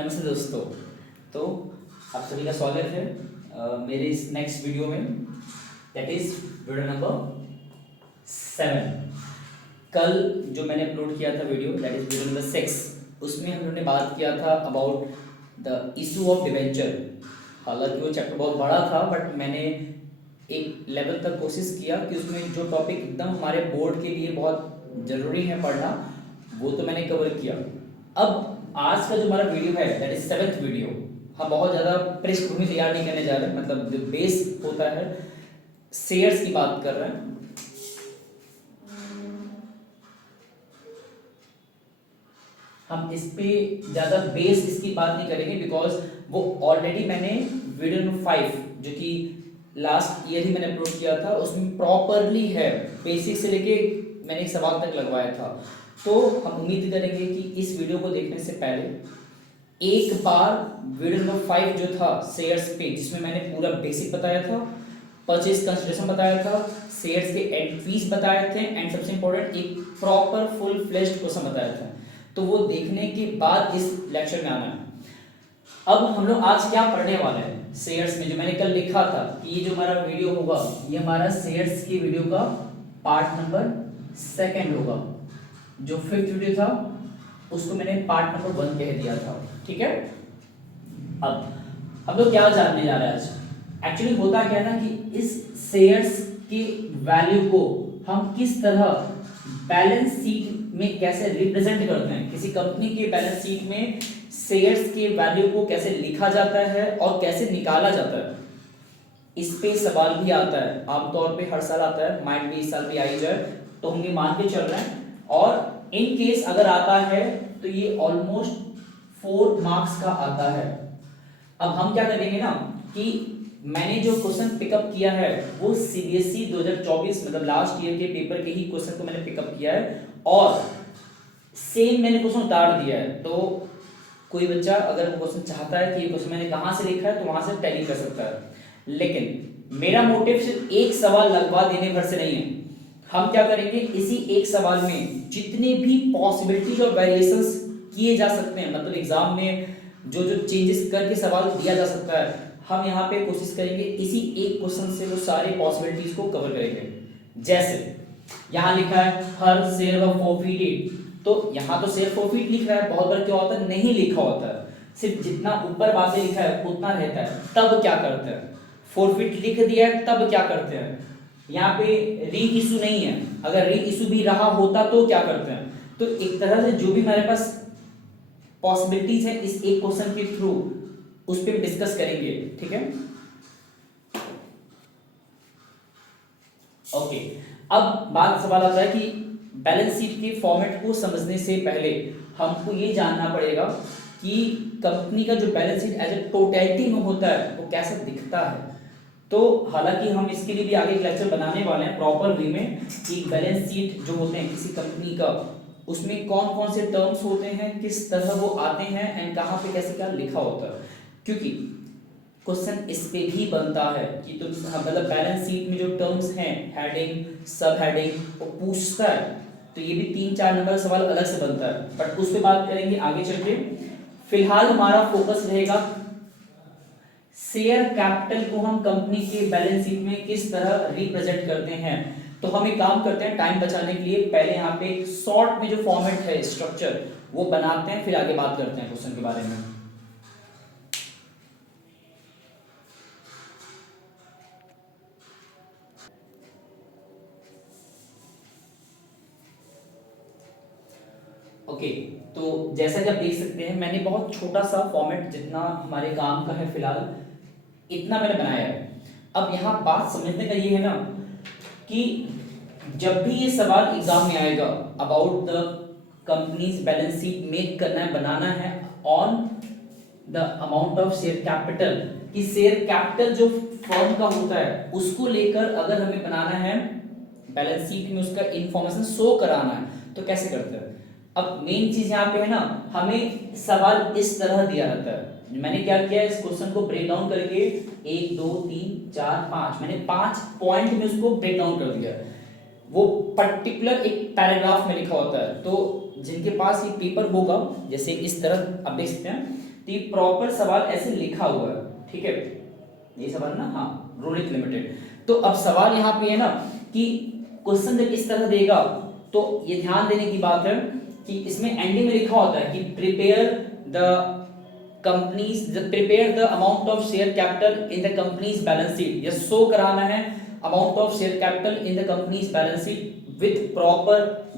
नमस्ते दोस्तों। तो आप सभी का स्वागत है मेरे इस नेक्स्ट वीडियो में, दैट इज वीडियो नंबर 7। कल जो मैंने अपलोड किया था video, that is video number 6, उसमें हम लोगों ने बात किया था about the issue of debenture. हालांकि वो चैप्टर बहुत बड़ा था, बट मैंने एक लेवल तक कोशिश किया कि उसमें जो टॉपिक एकदम हमारे बोर्ड के लिए बहुत ज़रूरी है पढ़ना, वो तो मैंने कवर किया। अब आज का जो हमारा वीडियो है, दैट इज 7th वीडियो। हम बहुत ज़्यादा पृष्ठभूमि तैयार नहीं करने जा रहे, मतलब जो बेस होता है शेयर्स की बात कर रहे हैं। हम इस पे ज़्यादा बेस इसकी बात नहीं करेंगे, बिकॉज वो ऑलरेडी मैंने वीडियो नंबर 5 जो कि लास्ट ईयर ही मैंने अपलोड किया था, उसमें प्रॉपरली है, बेसिक से लेके मैंने एक सवाल तक लगवाया था। तो हम उम्मीद करेंगे कि इस वीडियो को देखने से पहले एक बार वीडियो नंबर 5 जो था शेयर्स पे, जिसमें मैंने पूरा बेसिक बताया था, परचेज कंसिडरेशन बताया था, शेयर्स के एंट्रीज बताए थे, एंड सबसे इंपॉर्टेंट एक प्रॉपर फुल फ्लेश्ड क्वेश्चन बताया था, तो वो देखने के बाद इस लेक्चर में आना है। अब हम लोग आज क्या पढ़ने वाले हैं शेयर्स में, जो मैंने कल लिखा था कि ये जो हमारा वीडियो होगा, ये हमारा शेयर्स की वीडियो का पार्ट नंबर 2 होगा। जो 5th वीडियो था उसको मैंने पार्ट नंबर 1 कह दिया था, ठीक है। अब हम लोग क्या जानने जा रहे हैं आज। एक्चुअली होता क्या है ना कि इस शेयर्स की वैल्यू को हम किस तरह बैलेंस शीट में कैसे रिप्रेजेंट करते हैं, किसी कंपनी के बैलेंस शीट में शेयर्स के वैल्यू को कैसे लिखा जाता है और कैसे निकाला जाता है, इस पे सवाल भी आता है। आमतौर पे हर साल आता है, माइट भी इस साल भी आई जाए, तो हम ये मान के चल रहे हैं। और इन केस अगर आता है तो ये ऑलमोस्ट 4 मार्क्स का आता है। अब हम क्या करेंगे ना कि मैंने जो क्वेश्चन पिकअप किया है वो सीबीएसई 2024 मतलब लास्ट ईयर के पेपर के ही क्वेश्चन को मैंने पिकअप किया है, और सेम मैंने क्वेश्चन उतार दिया है। तो कोई बच्चा अगर वो क्वेश्चन चाहता है कि ये क्वेश्चन मैंने कहाँ से लिखा है, तो वहां से टैली कर सकता है। लेकिन मेरा मोटिव सिर्फ एक सवाल लगवा देने भर से नहीं है। हम क्या करेंगे, इसी एक सवाल में जितने भी पॉसिबिलिटीज और वेरिएशंस किए जा सकते हैं, मतलब एग्जाम में जो जो चेंजेस करके सवाल दिया जा सकता है, हम यहाँ पे कोशिश करेंगे इसी एक क्वेश्चन से वो सारे पॉसिबिलिटीज को कवर करेंगे। जैसे यहाँ लिखा है हर शेयर व फॉरफिटेड, तो यहाँ तो शेयर फॉरफिट लिख रहा है, बहुत बार क्या होता है नहीं लिखा होता है, सिर्फ जितना ऊपर बातें लिखा है उतना रहता है। तब क्या करते हैं, फॉरफिट लिख दिया है तब क्या करते हैं, यहाँ पे री इशू नहीं है, अगर री इशू भी रहा होता तो क्या करते हैं। तो एक तरह से जो भी हमारे पास पॉसिबिलिटीज है इस एक क्वेश्चन के थ्रू उस पर डिस्कस करेंगे, ठीक है। ओके, अब बात सवाल आता है कि बैलेंस शीट के फॉर्मेट को समझने से पहले हमको ये जानना पड़ेगा कि कंपनी का जो balance sheet as a totality में होता है वो कैसा दिखता है। तो हालांकि हम इसके लिए भी आगे एक लेक्चर बनाने वाले हैं प्रॉपर वे में कि बैलेंस शीट जो होते हैं किसी कंपनी का, उसमें कौन कौन से टर्म्स होते हैं, किस तरह वो आते हैं, एंड कहाँ पे कैसे क्या लिखा होता है। क्योंकि क्वेश्चन इस पे भी बनता है कि तुम मतलब बैलेंस शीट में जो टर्म्स हैं, हेडिंग सब हेडिंग, वो पूछता है, तो ये भी 3-4 नंबर सवाल अलग से बनता है, बट उस पर बात करेंगे आगे चल के। फिलहाल हमारा फोकस रहेगा शेयर कैपिटल को हम कंपनी के बैलेंस शीट में किस तरह रिप्रेजेंट करते हैं। तो हम एक काम करते हैं टाइम बचाने के लिए, पहले यहाँ पे शॉर्ट में जो फॉर्मेट है स्ट्रक्चर वो बनाते हैं, फिर आगे बात करते हैं क्वेश्चन के बारे में। ओके, तो जैसा कि आप देख सकते हैं मैंने बहुत छोटा सा फॉर्मेट जितना हमारे काम का है फिलहाल इतना मैंने बनाया है। अब यहाँ बात समझने का ये है ना कि जब भी ये सवाल एग्जाम में आएगा about the companies balance sheet make करना है, बनाना है on the amount of share capital, कि शेयर कैपिटल जो फर्म का होता है उसको लेकर अगर हमें बनाना है बैलेंस शीट में, उसका इंफॉर्मेशन शो कराना है, तो कैसे करते हैं। अब मेन चीज यहाँ पे है ना, हमें सवाल इस तरह दिया रहता है। मैंने क्या किया, इस क्वेश्चन को ब्रेक डाउन करके 1 2 3 4 5 मैंने 5 पॉइंट में उसको ब्रेक डाउन कर दिया। वो पर्टिकुलर एक पैराग्राफ में लिखा होता है, तो जिनके पास ये पेपर होगा जैसे इस तरह आप देख सकते हैं, तो ये प्रॉपर सवाल ऐसे लिखा हुआ है, ठीक है, ये सवाल ना, हाँ, रोनित लिमिटेड। तो अब सवाल यहाँ पे है ना कि क्वेश्चन जब इस तरह देगा तो ये ध्यान देने की बात है कि इसमें एंडिंग में लिखा होता है कि prepare the amount of share capital in the companies balance sheet, या शो कराना है amount of share capital in the companies balance sheet with proper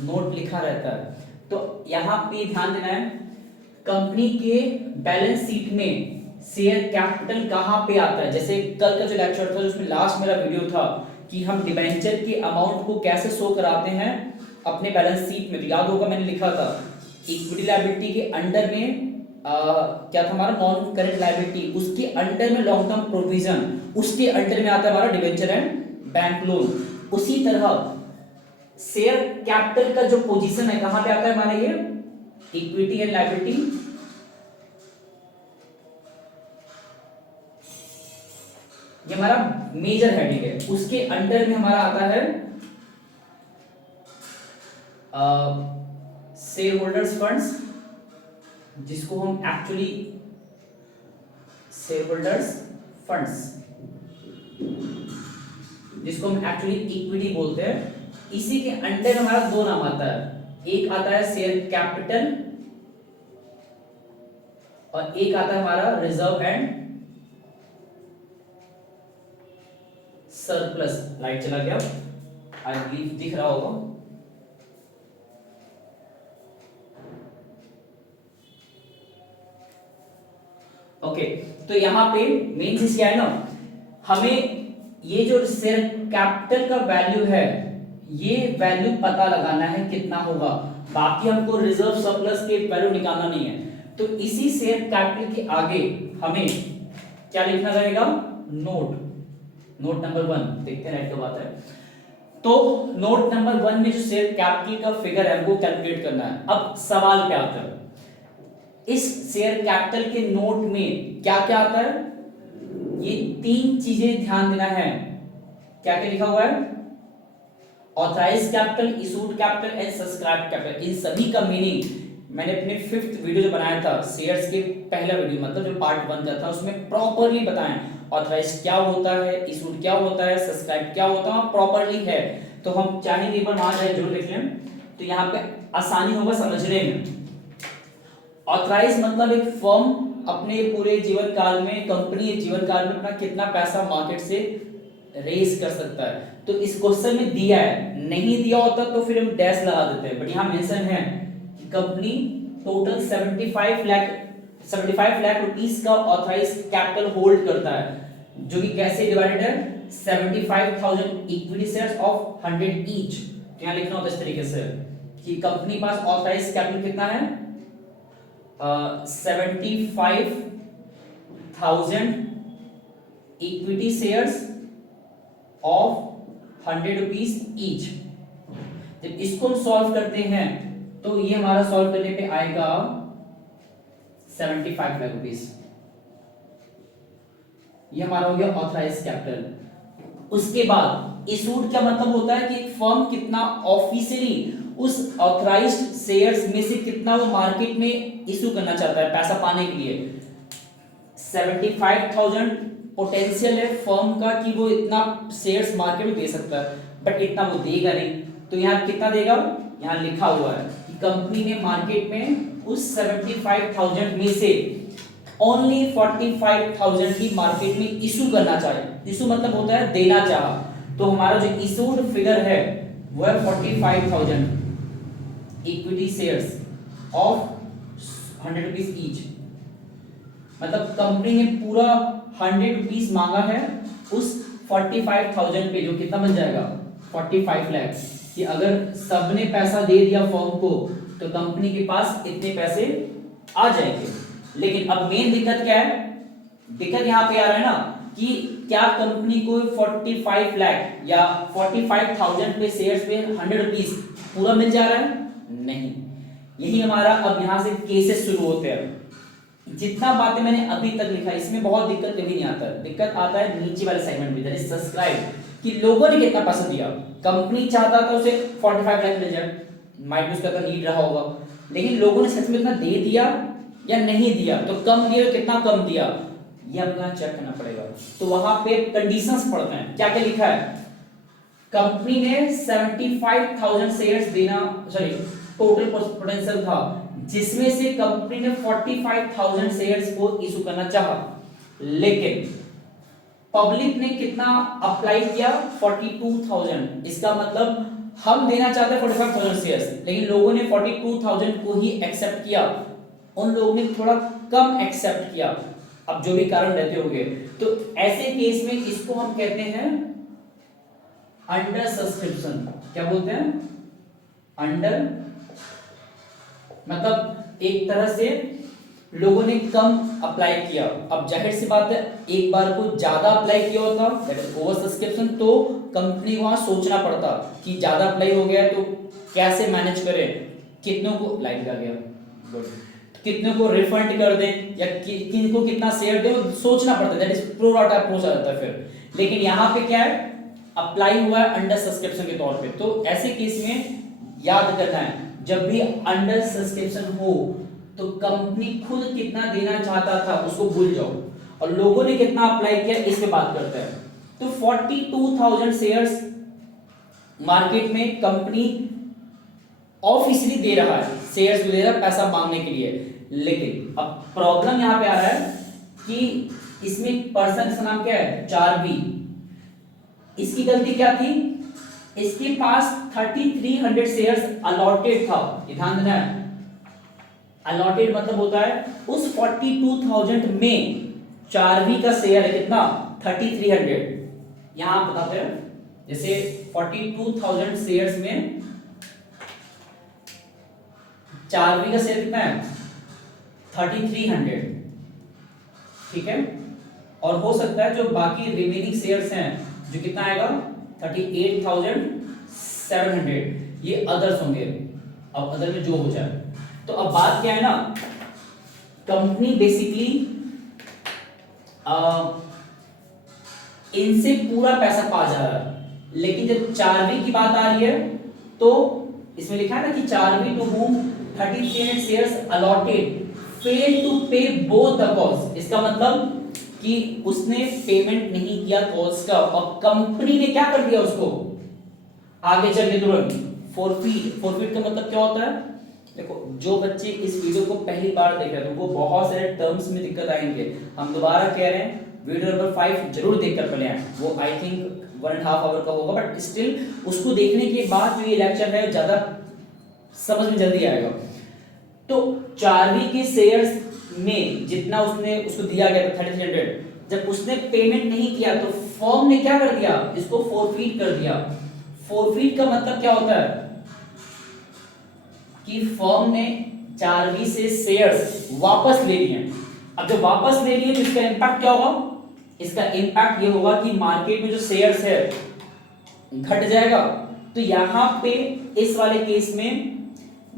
note लिखा रहता है। तो यहाँ पे ध्यान देना है कंपनी के बैलेंस शीट में शेयर कैपिटल कहाँ पे आता है। जैसे कल का जो लेक्चर था, उसमें लास्ट मेरा वीडियो था कि हम डिबेंचर के अमाउंट को कैसे शो कराते हैं अपने बैलेंस शीट में। तो याद होगा मैंने लिखा था इक्विटी लायबिलिटी के अंडर में क्या था हमारा, नॉन करेंट लायबिलिटी, उसके अंडर में लॉन्ग टर्म प्रोविजन, उसके अंडर में आता है हमारा डिबेंचर एंड बैंक लोन। उसी तरह शेयर कैपिटल का जो पोजीशन है कहां पे आता है हमारा, ये इक्विटी एंड लायबिलिटी, ये हमारा मेजर हेडिंग है, उसके अंडर में हमारा आता है शेयर होल्डर्स फंड्स, जिसको हम एक्चुअली शेयर होल्डर्स फंड्स, जिसको हम एक्चुअली इक्विटी बोलते हैं। इसी के अंडर हमारा दो नाम आता है, एक आता है शेयर कैपिटल और एक आता है हमारा रिजर्व एंड सरप्लस। लाइट चला गया, आई बिलीव दिख रहा होगा। ओके, तो यहाँ पे मेन चीज क्या है ना, हमें ये जो शेयर कैपिटल का वैल्यू है, ये वैल्यू पता लगाना है कितना होगा, बाकी हमको रिजर्व सरप्लस के वैल्यू निकालना नहीं है। तो इसी शेयर कैपिटल के आगे हमें क्या लिखना रहेगा, नोट नंबर 1, देखते हैं राइट क्या बात है। तो नोट नंबर 1 में जो शेयर कैपिटल का फिगर है वो कैलकुलेट करना है। अब सवाल क्या आता है, इस शेयर कैपिटल के नोट में क्या क्या आता है, ये 3 चीजें ध्यान देना है। क्या क्या लिखा हुआ है, authorised capital, issued capital and subscribed capital. इन सभी का मीनिंग मैंने अपने 5th वीडियो जो बनाया था शेयर्स के पहला वीडियो, मतलब जो पार्ट 1 का था, उसमें प्रॉपर्ली बताएं ऑथराइज्ड क्या होता है, इशूड क्या होता है, सब्सक्राइब क्या होता है, प्रॉपर्ली है। तो हम चाहेंगे एक बार वहां जाए जरूर देख लें, तो यहाँ पे आसानी होगा समझने में। ऑथराइज मतलब एक फर्म अपने पूरे जीवन काल में, कंपनी जीवन काल में अपना कितना पैसा मार्केट से रेज कर सकता है। तो इस क्वेश्चन में दिया है, नहीं दिया होता तो फिर हम डैश लगा देते हैं, बट यहाँ मेंशन है कि कंपनी टोटल 75 लाख रुपीस का ऑथराइज कैपिटल होल्ड करता है, जो कि कैसे डिवाइडेड है, 75,000 इक्विटी शेयर्स ऑफ 100 ईच। तो यहाँ लिखना होता है इस तरीके से कि कंपनी पास ऑथराइज कैपिटल कितना है, 75,000 equity shares of 100 rupees each. जब इसको हम सॉल्व करते हैं तो ये हमारा सॉल्व करने पे आएगा 75 लाख रुपीज। ये हमारा हो गया ऑथराइज कैपिटल। उसके बाद इशूड क्या मतलब होता है कि एक फर्म कितना ऑफिशियली उस ऑथराइज्ड शेयर्स में से कितना वो मार्केट में इशू करना चाहता है पैसा पाने के लिए। 75,000 पोटेंशियल है फर्म का कि वो इतना शेयर्स मार्केट में दे सकता है, बट इतना वो देगा नहीं। तो यहाँ कितना देगा, यहाँ लिखा हुआ है कि कंपनी ने मार्केट में उस 75,000 में से ओनली 45,000 की मार्केट में इशू करना चाहे। इशू मतलब होता है देना चाहा। तो हमारा जो इशूड फिगर है वो है 45,000 equity shares of 100 rupees each. मतलब कंपनी ने पूरा 100 रुपीज मांगा है उस 45,000 पे, जो कितना बन जाएगा 45 लाख। कि अगर सबने पैसा दे दिया फर्म को तो कंपनी के पास इतने पैसे आ जाएंगे। लेकिन अब मेन दिक्कत क्या है, दिक्कत यहाँ पे आ रहा है ना कि क्या कंपनी को 45 लाख या 45,000 पे शेयर्स पे 100 रुपीज पूरा मिल जा रहा है, नहीं। यही हमारा अब यहाँ से केसेस शुरू होते हैं। जितना बातें मैंने अभी तक लिखा इसमें बहुत दिक्कत कभी नहीं आता, दिक्कत आता है नीचे वाले सेगमेंट में, दैट इज सब्सक्राइब, कि लोगों ने कितना पैसा दिया। कंपनी चाहता था उसे 45 लाख मिल जाए, माइट उसका तो नीड रहा होगा, लेकिन लोगों ने सच में इतना दे दिया या नहीं दिया, तो कम दिया तो कितना कम दिया, ये अपना चेक करना पड़ेगा। तो वहां पे कंडीशंस पढ़ते हैं, क्या क्या लिखा है, कंपनी ने 75,000 शेयर्स देना, सॉरी टोटल पोटेंशियल था, जिसमें से कंपनी ने 45,000 शेयर्स को इशू करना चाहा, लेकिन पब्लिक ने कितना अप्लाई किया, 42,000। इसका मतलब हम देना चाहते हैं 45,000 शेयर्स, लेकिन लोगों ने 42,000 को ही एक्सेप्ट किया, उन लोगों ने थोड़ा कम एक्सेप्ट किया, अब जो भी कारण रहते होंगे। तो ऐसे केस में इसको हम कहते हैं अंडर सब्सक्रिप्शन। क्या बोलते हैं, अंडर, मतलब एक तरह से लोगों ने कम अप्लाई किया। अब जाहिर सी बात है, एक बार को ज्यादा अप्लाई किया होता, दैट इज ओवर सब्सक्रिप्शन, तो कंपनी को वहां सोचना पड़ता कि ज्यादा अप्लाई हो गया है तो कैसे मैनेज करें, कितनों को लाइट आ गया, गुड, कितनों को रिफंड कर दें या किन को कितना शेयर दें, सोचना पड़ता है, that is pro rata approach आ जाता है फिर। लेकिन यहाँ पे क्या है, अप्लाई हुआ है अंडर सब्सक्रिप्शन के तौर पे, तो ऐसे केस में याद करना है, जब भी अंडर सब्सक्रिप्शन हो तो कंपनी खुद कितना देना चाहता था उसको भूल जाओ, और लोगों ने कितना अप्लाई किया इस पे बात करते हैं। तो 42,000 शेयर्स मार्केट में कंपनी ऑफिशियली दे रहा है, शेयर्स दे रहा है पैसा मांगने के लिए, लेकिन अब प्रॉब्लम यहां पे आ रहा है कि इसमें पर्सन का नाम क्या है, चार्वी। इसकी गलती क्या थी, इसके पास 3300 शेयर्स अलॉटेड था, ध्यान देना है, अलॉटेड मतलब होता है उस 42,000 में चार्वी का शेयर है कितना, 3300। यहां आप बताते हैं, जैसे 42,000 शेयर्स में चार्वी का शेयर कितना है, 3300, ठीक है। और हो सकता है जो बाकी रिमेनिंग शेयर्स हैं, जो कितना आएगा 38,700, ये अदर्स होंगे, अब अदर में जो हो जाए। तो अब बात क्या है ना, कंपनी बेसिकली इनसे पूरा पैसा पा जा रहा है, लेकिन जब चार्वी की बात आ रही है तो इसमें लिखा है ना कि Charvi to whom 3300 shares allotted fail to pay both the cost. इसका मतलब कि उसने पेमेंट नहीं किया कॉस्ट का, और कंपनी ने क्या कर दिया उसको आगे चल के तुरंत फॉरफीट। फॉरफीट का मतलब क्या होता है, देखो जो बच्चे इस वीडियो को पहली बार देख रहे हैं उनको बहुत सारे टर्म्स में दिक्कत आएंगे, हम दोबारा कह रहे हैं वीडियो नंबर 5 जरूर देखकर पहले आए, वो आई थिंक 1.5 आवर का होगा, बट स्टिल उसको देखने के बाद जो ये लेक्चर है ज्यादा समझ में जल्दी आएगा। तो चार्वी के शेयर्स में जितना उसने उसको दिया गया था 3300, जब उसने पेमेंट नहीं किया तो फर्म ने क्या कर दिया, इसको फॉरफीट कर दिया। फॉरफीट का मतलब क्या होता है कि फर्म ने चार्वी से शेयर्स वापस ले लिए। अब जब वापस ले लिए तो इसका इंपैक्ट क्या होगा, इसका इंपैक्ट ये होगा कि मार्केट में जो शेयर्स है घट जाएगा। तो यहां पे इस वाले केस में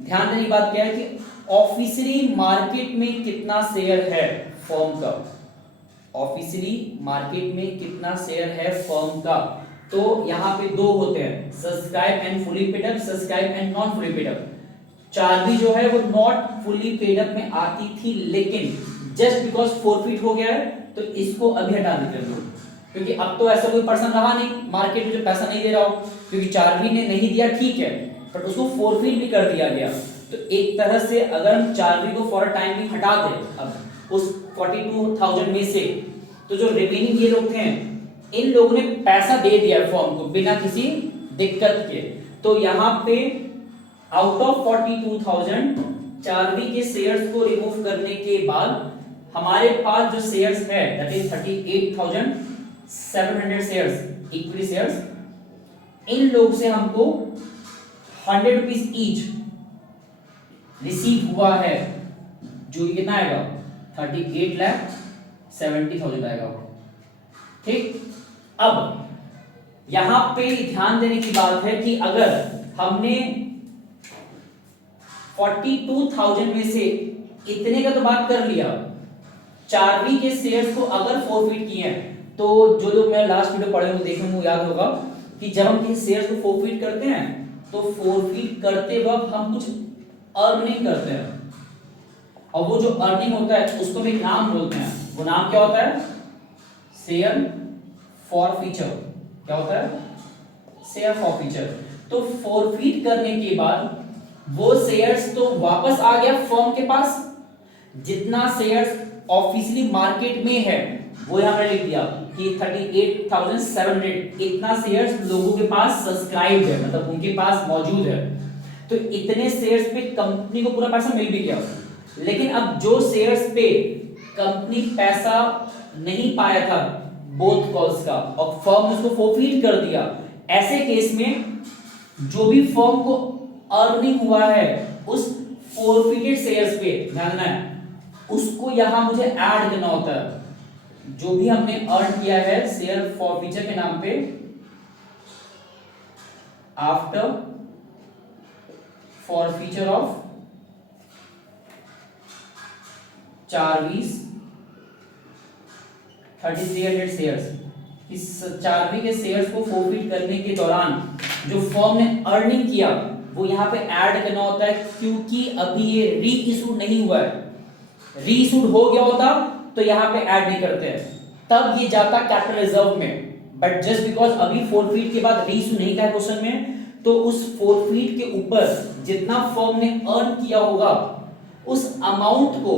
ध्यान देने की बात क्या है कि ऑफिशियली मार्केट में कितना शेयर है फर्म का, ऑफिशियली मार्केट में कितना शेयर है फर्म का। तो यहां पे दो होते हैं, subscribe and fully paid up, subscribe and non fully paid up. Charvi जो है वो नॉट फुली पेड अप में आती थी, लेकिन जस्ट बिकॉज फॉरफीट हो गया है तो इसको अभी हटा देते हैं, क्योंकि अब तो ऐसा कोई पर्सन रहा नहीं मार्केट में जो पैसा नहीं दे रहा हो, क्योंकि चार्वी ने नहीं दिया ठीक है, बट उसको फॉरफीट भी कर दिया गया। तो एक तरह से अगर हम चार्वी को फॉर टाइम भी हटा दें अब उस 42,000 में से, तो जो रिमेनिंग ये लोग थे इन लोगों ने पैसा दे दिया फॉर्म को बिना किसी दिक्कत के। तो यहाँ पे आउट ऑफ 42,000 चार्वी के शेयर्स को रिमूव करने के बाद हमारे पास जो शेयर्स है that is 38,700 shares equity shares, इन लोग से हमको 100 रुपीज ईच रिसीव हुआ है, जो कितना आएगा 38,70,000 आएगा, ठीक। अब यहां पे ध्यान देने की बात है कि अगर हमने 42,000 में से इतने का तो बात कर लिया, चार्वी के शेयर्स को अगर फॉरफीट किए हैं, तो जो लोग मेरा लास्ट वीडियो पढ़े होंगे देखे होंगे याद होगा कि जब हम किसी शेयर्स को फॉरफीट करते हैं तो फॉरफीट करते वक्त हम कुछ अर्न नहीं करते हैं, और वो जो अर्निंग होता है उसको भी नाम बोलते हैं। वो नाम क्या होता है? Share forfeiture. क्या होता है? Share forfeiture. तो फॉरफीट करने के बाद वो शेयर्स तो वापस आ गया फर्म के पास। जितना शेयर्स ऑफिशियली मार्केट में है वो यहां पर लिख दिया कि 38,700 इतना शेयर्स लोगों के पास सब्सक्राइब है, मतलब उनके पास मौजूद है। तो इतने शेयर्स पे कंपनी को पूरा पैसा मिल भी गया। लेकिन अब जो शेयर्स पे कंपनी पैसा नहीं पाया था बोथ कॉल्स का और फर्म उसको फॉरफीट कर दिया, ऐसे केस में जो भी फर्म को अर्निंग हुआ है उस फॉरफिटेड शेयर्स पे ध्यान देना है, उसको यहां मुझे ऐड करना होता है। जो भी हमने अर्न किया है शेयर फॉरफीचर के नाम पे, after forfeiture of 4Vs 3300 shares, इस 4V के शेयर्स को फॉरफीट करने के दौरान जो फर्म ने अर्निंग किया वो यहां पे ऐड करना होता है, क्योंकि अभी ये री इशूड नहीं हुआ है। री इशूड हो गया होता तो यहां पे ऐड नहीं करते हैं, तब ये जाता कैपिटल रिजर्व में। बट जस्ट बिकॉज अभी फॉरफीट के बाद री इशू नहीं था क्वेश्चन में, तो उस फॉरफीट के ऊपर जितना फर्म ने अर्न किया होगा उस अमाउंट को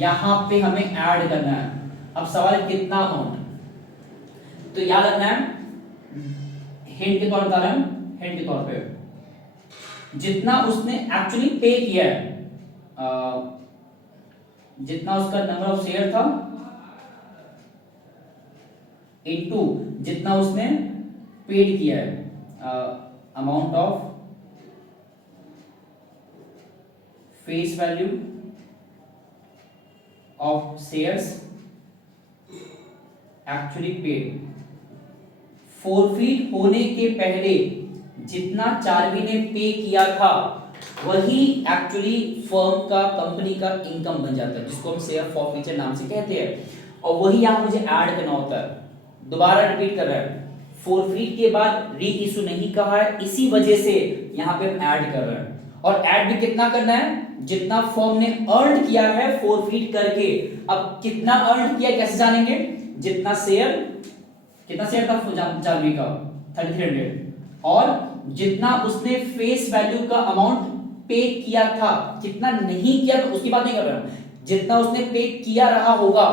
यहां पे हमें ऐड करना है। अब सवाल कितना अमाउंट, तो याद रखना है, हिंट के तौर पर बता रहे हैं, हिंट के तौर पे जितना उसने एक्चुअली पे किया है, जितना उसका नंबर ऑफ शेयर था इनटू जितना उसने पेड किया है, amount of face value of shares actually paid. Forfeit होने के पहले जितना 4V ने पे किया था वही एक्चुअली फर्म का, कंपनी का इनकम बन जाता है, जिसको हम शेयर फॉरफीचर नाम से कहते हैं। और वही यहां मुझे ऐड करना होता है। दोबारा रिपीट कर रहा है, फॉरफीट के बाद री इशू नहीं कहा है, इसी वजह से यहां पे हम ऐड कर रहे हैं। और ऐड भी कितना करना है? जितना फर्म ने अर्न किया है फॉरफीट करके। अब कितना अर्न किया कैसे जानेंगे? जितना शेयर, कितना शेयर था 4V का 3300, और जितना उसने फेस वैल्यू का अमाउंट पे किया था, कितना नहीं किया तो उसकी बात नहीं कर रहा हूं, जितना उसने पे किया रहा होगा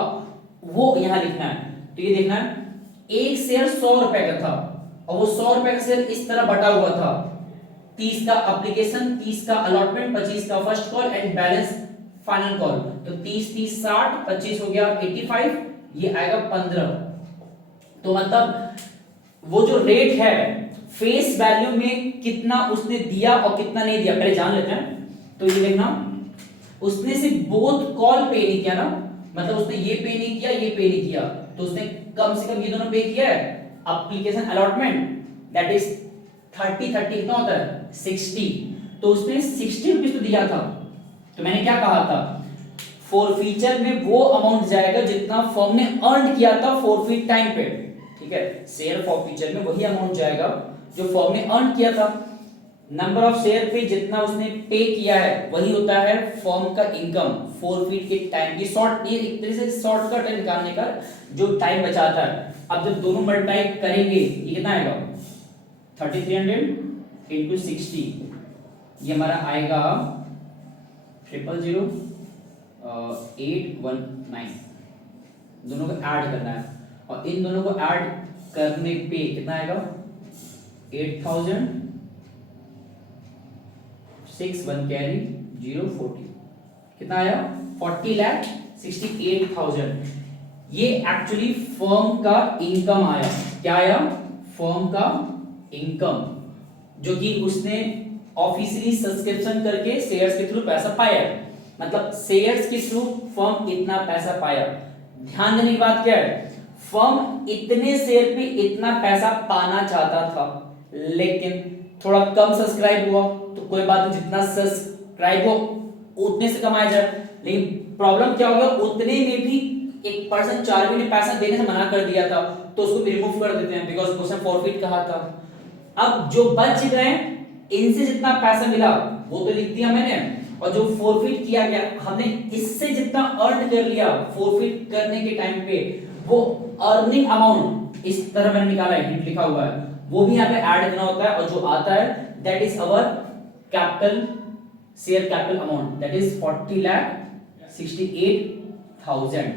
वो यहां लिखना है। तो ये देखना है, एक शेयर 100 रुपए का था और वो 100 रुपए का शेयर इस तरह बटा हुआ था, 30 का एप्लीकेशन, 30 का अलॉटमेंट, 25 का first call and balance final call. तो 30 30 60, 25 हो गया 85, ये आएगा 15। तो मतलब वो जो रेट है फेस वैल्यू में कितना उसने दिया और कितना नहीं दिया पहले जान लेते हैं। तो ये देखना, उसने सिर्फ बोथ कॉल पे नहीं किया ना, मतलब उसने ये पे नहीं किया, ये पे नहीं किया, तो उसने कम से कम ये दोनों पे किया है। एप्लीकेशन अलॉटमेंट दैट इज 30 कितना होता है 60, तो उसने 60 रुपीज तो दिया था। तो मैंने क्या कहा था, फॉरफीचर में वो अमाउंट जाएगा जितना फर्म ने अर्न किया था फॉरफीट टाइम पे, ठीक है। शेयर फॉरफीचर में वही अमाउंट जाएगा जो फर्म ने अर्न किया था। नंबर ऑफ शेयर पे जितना उसने पे किया है वही होता है फर्म का इनकम फॉरफीट के टाइम की। शॉर्ट, ये एक तरह से शॉर्टकट है निकालने का जो टाइम बचाता है। अब जब दोनों मल्टीप्लाई करेंगे ये कितना आएगा 3300 इंटू 60, ये हमारा आएगा 819। दोनों को ऐड करना है और इन दोनों को ऐड करने पे कितना आएगा 8000 6 1 कैरी 040, कितना आया 40,68,000। ये एक्चुअली फर्म का इनकम आया। क्या आया? फर्म का इनकम, जो कि उसने ऑफिशियली सब्सक्रिप्शन करके शेयर्स के थ्रू पैसा पाया। मतलब शेयर्स के थ्रू फर्म इतना पैसा पाया। ध्यान देने की बात क्या है, फर्म इतने शेयर पे इतना पैसा पाना चाहता था, लेकिन थोड़ा कम सब्सक्राइब हुआ तो कोई बात नहीं, जितना सब्सक्राइब हो उतने से कमाया जाए। लेकिन प्रॉब्लम क्या हो गया, उतने में भी एक पर्सन 4V ने पैसा देने से मना कर दिया था, तो उसको रिमूव कर देते हैं बिकॉज उसने फॉरफीट कहा था। अब जो बच गए इनसे जितना पैसा मिला वो तो लिख दिया मैंने, और जो फोरफिट किया गया हमने इससे जितना अर्न कर लिया फोरफिट करने के टाइम पे, वो अर्निंग अमाउंट इस तरह मैंने निकाला है, हिंट लिखा हुआ है, वो भी यहाँ पे ऐड करना होता है। और जो आता है that is our capital, share capital amount, that is 40,68,000।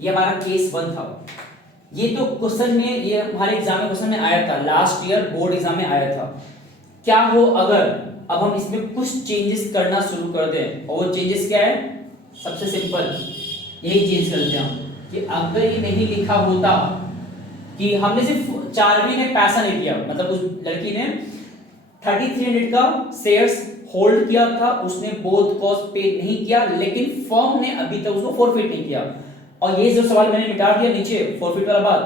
ये हमारा केस 1 था। ये तो क्वेश्चन में, ये हमारे एग्जाम में क्वेश्चन में आया था, लास्ट ईयर बोर्ड एग्जाम में आया था। क्या हो अगर अब हम इसमें कुछ चेंजेस करना शुरू कर दें, और वो चेंजेस क्या है, सबसे सिंपल यही चेंज कर देते हम कि अगर ये नहीं लिखा होता कि हमने सिर्फ 4वीं ने पैसा नहीं दिया, मतलब उस लड़की ने 3300 का शेयर्स होल्ड किया था, उसने बोथ कॉस्ट पे नहीं किया, लेकिन फर्म ने अभी तक उसको फॉरफिट नहीं किया। और ये जो सवाल मैंने मिटा दिया नीचे फॉरफिट वाला बात,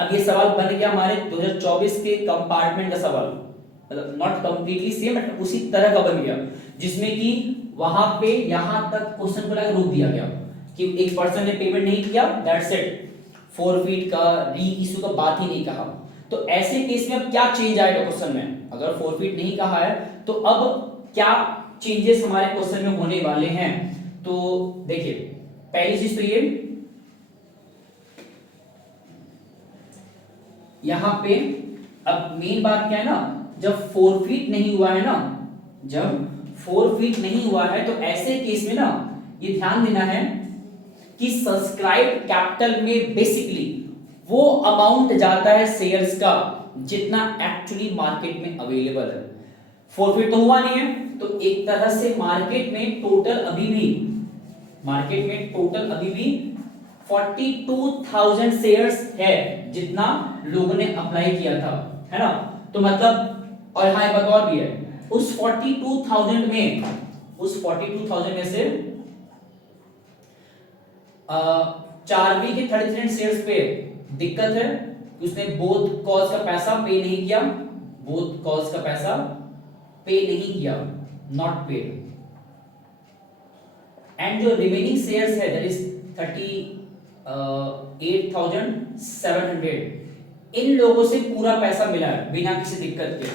अब ये सवाल बन गया हमारे 2024 के कंपार्टमेंट का सवाल, मतलब नॉट कंप्लीटली सेम बट उसी तरह का बन गया, जिसमें कि वहां पे यहां तक क्वेश्चन को लाकर रोक दिया गया कि एक पर्सन ने पेमेंट नहीं किया, दैट्स इट, फॉरफिट का री इशू का बात ही नहीं कहा। तो ऐसे केस में अब क्या चेंज आएगा क्वेश्चन में, अगर फॉरफिट नहीं कहा है तो अब क्या चेंजेस हमारे क्वेश्चन में होने वाले हैं। तो देखिए पहली चीज तो ये, यहां पे अब मेन बात क्या है ना, जब फॉरफिट नहीं हुआ है ना, जब फॉरफिट नहीं हुआ है तो ऐसे केस में ना ये ध्यान देना है कि सब्सक्राइब कैपिटल में बेसिकली वो अमाउंट जाता है शेयर्स का जितना एक्चुअली मार्केट में अवेलेबल है। फॉरफिट तो हुआ नहीं है, तो एक तरह से मार्केट में टोटल अभी भी 42,000 शेयर्स है जितना लोगों ने अप्लाई किया था, है ना। तो मतलब, और हाँ एक बात और भी है, उस 42,000 में से 4वीं के 33 शेयर्स पे दिक्कत है कि उसने बोथ कॉज का पैसा पे नहीं किया, नॉट पेड। एंड जो रिमेनिंग शेयर्स है दैट इज 38,700, इन लोगों से पूरा पैसा मिला है बिना किसी दिक्कत के।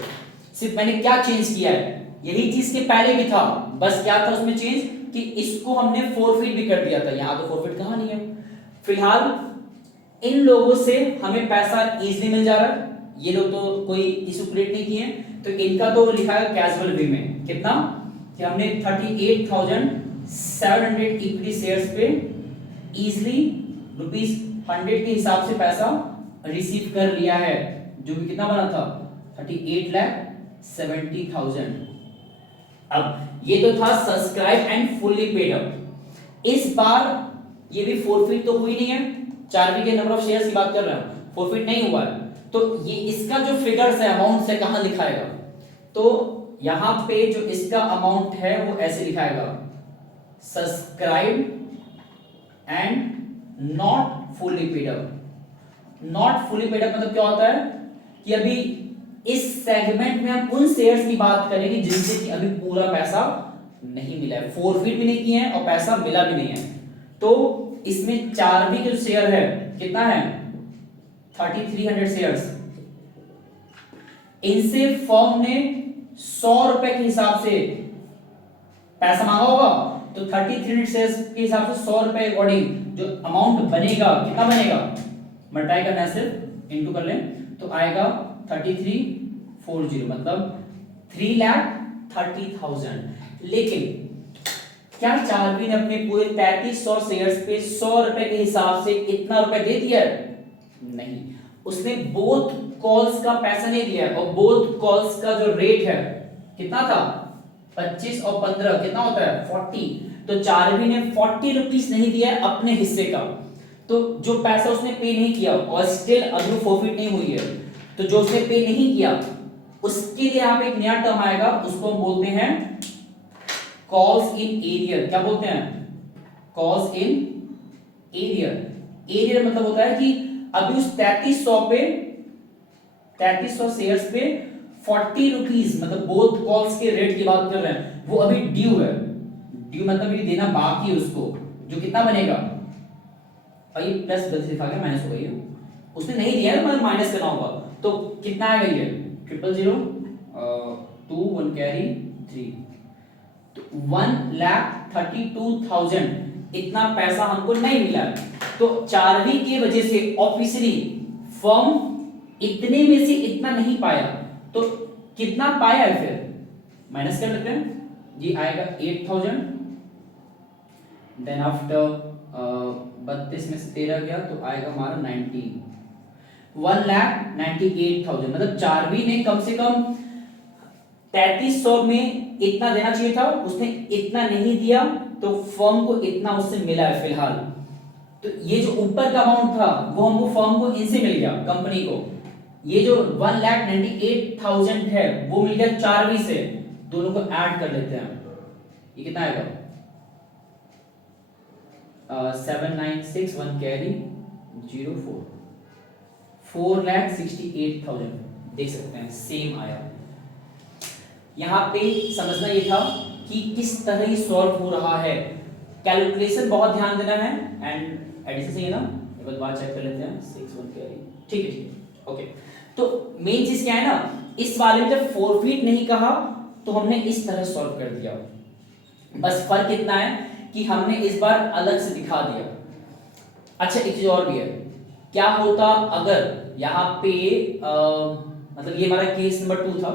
सिर्फ मैंने क्या चेंज किया है, यही चीज के पहले भी था, बस क्या था उसमें चेंज कि इसको हमने फॉरफिट भी कर दिया था, यहां तो फॉरफिट कहां नहीं है। फिलहाल इन लोगों से हमें पैसा इजीली मिल जा रहा है, ये लोग तो कोई इशू क्रिएट नहीं किए, तो इनका तो लिखा है कैजुअल वे में कितना कि हमने 38,700 इक्विटी शेयर्स पे इजीली ₹100 के हिसाब से पैसा रिसीव कर लिया है, जो कि कितना बना था 38,70,000। अब ये तो था subscribe and fully paid up. इस बार ये भी फॉरफिट तो हुई नहीं है, 4वीं के नंबर ऑफ शेयर्स की बात कर रहे हैं, फॉरफिट नहीं हुआ है, तो ये इसका जो फिगर्स है अमाउंट से कहां लिखाएगा, तो यहां पे जो इसका अमाउंट है वो ऐसे लिखाएगा, subscribe and not fully paid up. Not fully paid up मतलब क्या होता है कि अभी इस सेगमेंट में हम उन शेयर्स की बात करेंगे जिनसे कि अभी पूरा पैसा नहीं मिला है, फॉरफिट भी नहीं किए हैं और पैसा मिला भी नहीं है। तो इसमें 4वीं जो शेयर है कितना है 3300 शेयर्स, इनसे फर्म ने 100 रुपए के हिसाब से पैसा मांगा होगा, तो 3300 शेयर्स के हिसाब से 100 रुपए अकॉर्डिंग जो अमाउंट बनेगा कितना बनेगा, मल्टीप्लाई करना है सिर्फ, इनटू कर लें तो आएगा 3340, मतलब 3,30,000। लेकिन क्या 4वीं ने अपने पूरे 3300 शेयर्स पे 100 रुपए के हिसाब से इतना रुपए दे दिया? नहीं, उसने बोथ कॉल्स का पैसा नहीं दिया, और बोथ कॉल्स का जो रेट है कितना था 25 और 15 कितना होता है 40, तो 4वीं ने 40 रुपीस नहीं दिया है अपने हिस्से का, तो जो पैसा उसने पे नहीं किया और स्टिल अभी प्रॉफिट नहीं हुई है, तो जो उसने पे नहीं किया उसके लिए यहाँ पे एक नया टर्म आएगा, उसको हम बोलते हैं कॉल्स इन एरियर। क्या बोलते हैं? Calls in arrear. एरियर मतलब होता है कि अभी उस 3300 शेयर्स पे 40 रुपीज, मतलब बोथ कॉल्स के रेट की बात कर रहे हैं, वो अभी ड्यू है। ड्यू मतलब ये देना बाकी है उसको, जो कितना बनेगा, और ये प्लस गलती लिखा गया, माइनस हो गई है, उसने नहीं दिया है मतलब माइनस करना होगा, तो कितना आएगा ये 000 2 1 कैरी 3 तो 1,32,000 इतना पैसा हमको नहीं मिला। तो 4वीं की वजह से ऑफिशियली फर्म इतने में से इतना नहीं पाया, तो कितना पाया है फिर माइनस कर लेते हैं। ये आएगा 8,000, देन आफ्टर 32 में से 13 गया तो आएगा हमारा 1,98,000। मतलब 4वीं ने कम से कम 3300 में इतना देना चाहिए था, उसने इतना नहीं दिया, तो फर्म को इतना उससे मिला है फिलहाल। तो ये जो ऊपर का अमाउंट था वो हमको फर्म को इनसे मिल गया, कंपनी को। ये जो 1,98,000 है वो मिल गया 4वीं से। दोनों को ऐड कर लेते हैं, ये कितना आएगा 796, 1 कैरी 04, 4,68,000। देख सकते हैं सेम आया। यहां पे समझना ये था कि किस तरह ही सॉल्व हो रहा है। कैलकुलेशन बहुत ध्यान देना है, एंड एडिशन से ये ना एक बार चेक कर लेते हैं 6 1 कैरी। ठीक है ओके। तो मेन चीज क्या है ना, इस वाले में जब फोरफीट नहीं कहा तो हमने इस तरह सॉल्व कर दिया। बस फर्क इतना है कि हमने इस बार अलग से दिखा दिया। अच्छा एक चीज और भी है, क्या होता अगर यहाँ पे मतलब ये हमारा केस नंबर 2 था,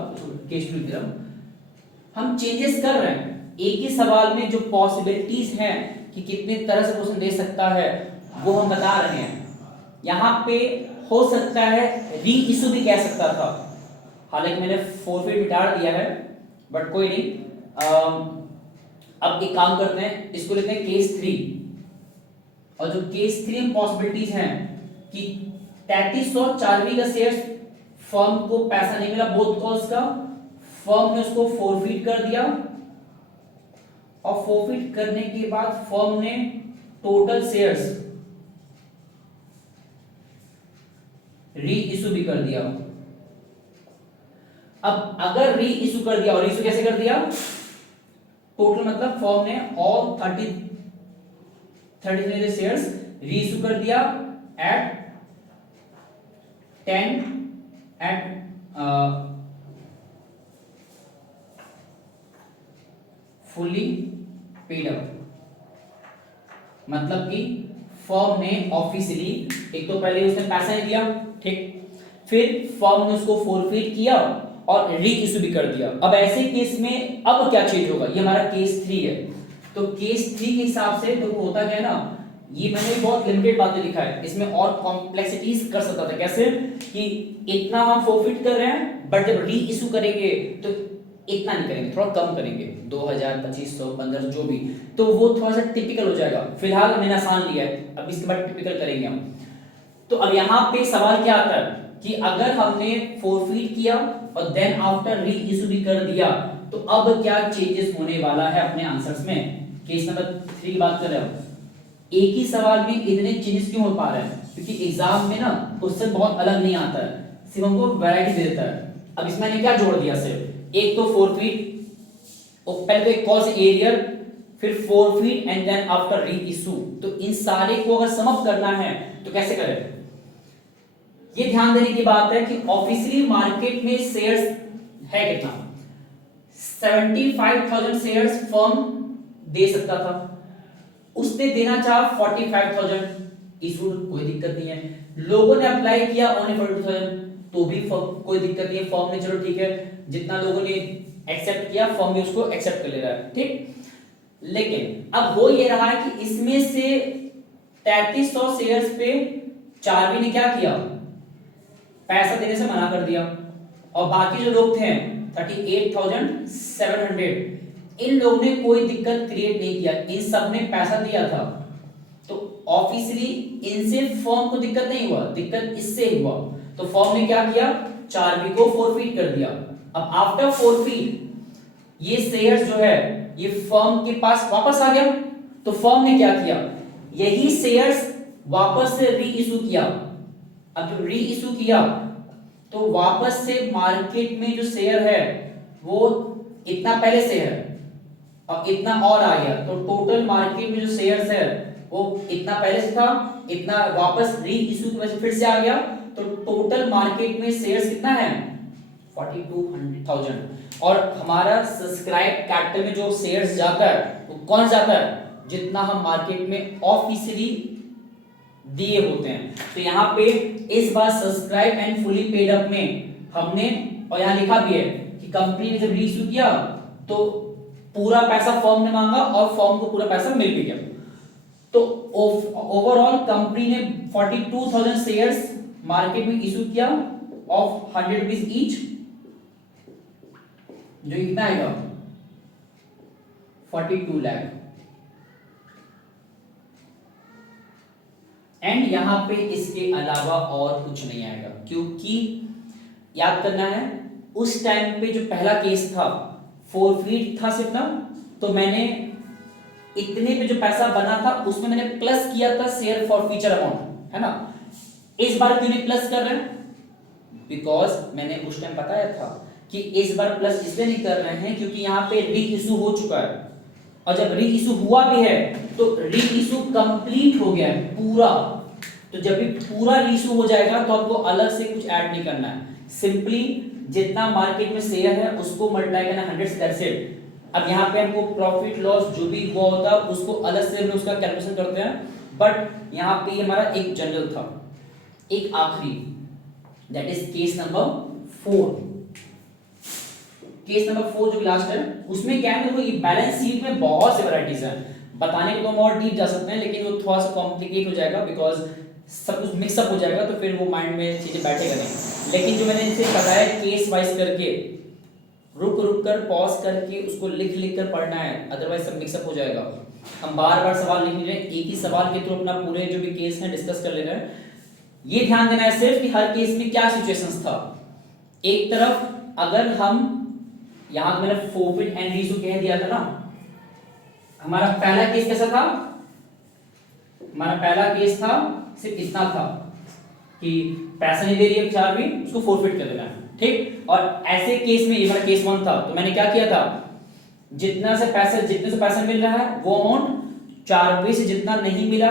केस 2 की तरफ हम चेंजेस कर रहे हैं। एक ही सवाल में जो पॉसिबिलिटीज हैं कि कितने तरह से क्वेश्चन दे सकता है वो हम बता रहे हैं। यहाँ पे हो सकता है री इशू भी कह सकता था, हालांकि मैंने फोरफीट मिटा दिया है, बट कोई नहीं। अब एक काम करते हैं, इसको लेते हैं केस 3। और जो केस 3 में पॉसिबिलिटीज हैं कि 3300 4वीं का शेयर फर्म को पैसा नहीं मिला बोथ कॉल्स का, फर्म ने उसको फोरफीट कर दिया, और फोरफीट करने के बाद फर्म ने टोटल शेयर्स री इशू भी कर दिया। अब अगर री इशू कर दिया, और इशू कैसे कर दिया, टोटल मतलब फर्म ने ऑल 33 शेयर्स री इशू कर दिया at 10 at fully paid up. मतलब कि फर्म ने ऑफिशियली एक तो पहले उसने पैसा नहीं दिया, ठीक, फिर फर्म ने उसको फोरफीट किया और री इशू भी कर दिया। अब ऐसे केस में अब क्या चेंज होगा, ये हमारा केस 3 है। तो केस 3 के हिसाब से तो होता क्या है ना, ये मैंने बहुत लिमिटेड बातें लिखा है, इसमें और कॉम्प्लेक्सिटीज कर सकता था। कैसे कि इतना हम फोरफीट कर रहे हैं, बट जब री इशू करेंगे तो इतना नहीं करेंगे, थोड़ा कम करेंगे, 2000 2500 1500 जो भी, तो वो थोड़ा सा टिपिकल हो जाएगा। फिलहाल मैंने आसान लिया है, अब इसके बाद टिपिकल करेंगे हम। तो अब यहाँ पे सवाल क्या आता है कि अगर हमने फोरफीट किया और देन आफ्टर री इशू भी कर दिया, तो अब क्या चेंजेस होने वाला है अपने आंसर्स में। केस नंबर 3 की बात कर रहे हो, एक ही सवाल में इतने चेंजेस क्यों हो पा रहे हैं, क्योंकि एग्जाम में ना क्वेश्चन बहुत अलग नहीं आता है, सिर्फ हमको वैरायटी दे देता है। अब इसमें मैंने क्या जोड़ दिया, सिर्फ एक तो फोरफीट, और पहले तो एक कॉज एरियर, फिर फोरफीट एंड देन आफ्टर री इशू। तो इन सारे को अगर सम अप करना है तो कैसे करें। ये ध्यान देने की बात है कि ऑफिशियली मार्केट में शेयर्स है कितना, 75,000 शेयर्स फर्म दे सकता था, उसने देना चाहा 45,000, इशू कोई दिक्कत नहीं है। लोगों ने अप्लाई किया ओनली 42,000, तो भी कोई दिक्कत नहीं है, फर्म ने चलो ठीक है, जितना लोगों ने एक्सेप्ट किया फर्म भी उसको एक्सेप्ट कर ले रहा है, ठीक। लेकिन अब हो ये रहा है कि इसमें से 3300 शेयर्स पे 4वीं ने क्या किया, पैसा देने से मना कर दिया, और बाकी जो लोग थे 38,700, इन लोगों ने कोई दिक्कत क्रिएट नहीं किया, इन सब ने पैसा दिया था। तो ऑफिशियली इनसे फर्म को दिक्कत नहीं हुआ, दिक्कत इससे हुआ। तो फर्म ने क्या किया, 4वीं को फोरफीट कर दिया। अब आफ्टर फोरफीट ये शेयर्स जो है ये फर्म के पास वापस आ गया, तो फर्म ने क्या किया, यही शेयर्स वापस से री इशू किया। अब जब री इशू किया तो वापस से मार्केट में जो शेयर है वो इतना पहले से है और इतना और आ गया, तो टोटल मार्केट में जो शेयर्स है वो इतना पहले से था, इतना वापस री इशू की वजह से फिर से आ गया, तो टोटल मार्केट में शेयर्स कितना है 42,000। और हमारा सब्सक्राइब कैपिटल में जो शेयर्स जाता है वो कौन जाता है, जितना हम मार्केट में ऑफिशियली दिए होते हैं। तो यहाँ पे इस बार subscribe and fully paid up में हमने, और यहाँ लिखा भी है कि कंपनी ने जब रीइश्यू किया तो पूरा पैसा फर्म ने मांगा और फर्म को पूरा पैसा मिल भी गया। तो ओवरऑल कंपनी ने 42,000 शेयर्स मार्केट में इशू किया ऑफ 100 रुपीज ईच, जो कितना आएगा 42 लाख। एंड यहां पे इसके अलावा और कुछ नहीं आएगा, क्योंकि याद करना है उस टाइम पे जो पहला केस था फॉरफीट था सिर्फ ना, तो मैंने इतने पे जो पैसा बना था उसमें मैंने प्लस किया था शेयर फॉर फ्यूचर अमाउंट, है ना। इस बार क्यों नहीं प्लस कर रहे हैं, बिकॉज मैंने उस टाइम बताया था कि इस बार प्लस इसलिए नहीं कर रहे हैं क्योंकि यहाँ पे री इशू हो चुका है, और जब री इशू हुआ भी है तो री इशू कंप्लीट हो गया है पूरा। तो जब भी पूरा री इशू हो जाएगा तो आपको अलग से कुछ ऐड नहीं करना है, सिंपली जितना मार्केट में शेयर है उसको मल्टीप्लाई करना 100 से, दैट्स इट। अब यहाँ पे हमको प्रॉफिट लॉस जो भी हुआ होता है उसको अलग से हम उसका कैलकुलेशन करते हैं, बट यहाँ पे हमारा एक जनरल था, एक आखिरी, that is case number 4। Case number 4 जो लास्ट है उसमें क्या है, देखो ये बैलेंस शीट में बहुत से वैरायटीज हैं, बताने को तो हम और डीप जा सकते हैं लेकिन वो थोड़ा सा कॉम्प्लिकेट हो जाएगा, बिकॉज सब कुछ मिक्सअप हो जाएगा तो फिर वो माइंड में चीजें बैठेगा नहीं। लेकिन जो मैंने इनसे बताया केस वाइज करके, रुक रुक कर पॉज करके उसको लिख लिख कर पढ़ना है, अदरवाइज सब मिक्सअप हो जाएगा। हम बार बार सवाल लिख नहीं रहे, एक ही सवाल के थ्रू अपना पूरे जो भी केस हैं डिस्कस कर ले रहे हैं। ये ध्यान देना है सिर्फ कि हर केस में क्या सिचुएशंस था। एक तरफ अगर हम यहां मैंने फॉरफिट एंड रीइशू कह दिया था ना, हमारा पहला केस कैसा था, हमारा पहला केस था सिर्फ इतना था कि पैसा नहीं दे रही है चार भी, उसको फॉरफिट कर देना है, ठीक। और ऐसे केस में ये हमारा केस 1 था, तो मैंने क्या किया था, जितने से पैसा मिल रहा है वो अमाउंट 4 रुपए से जितना नहीं मिला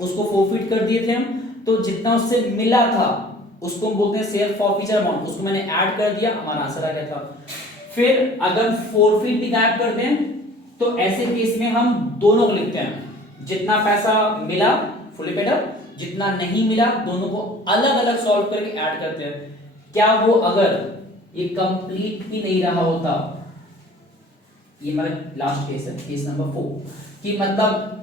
उसको फॉरफिट कर दिए थे हम। तो जितना उससे मिला था उसको हम बोलते हैं शेयर फॉर फ्यूचर अमाउंट, उसको मैंने ऐड कर दिया, हमारा आंसर आ गया था। फिर अगर फॉरफिट भी गायब कर दें तो ऐसे केस में हम दोनों को लिखते हैं, जितना पैसा मिला फुली पेड अप, जितना नहीं मिला दोनों को अलग अलग सॉल्व करके ऐड करते हैं। क्या वो अगर ये कंप्लीट भी नहीं रहा होता, ये हमारा लास्ट केस है, केस नंबर 4, कि मतलब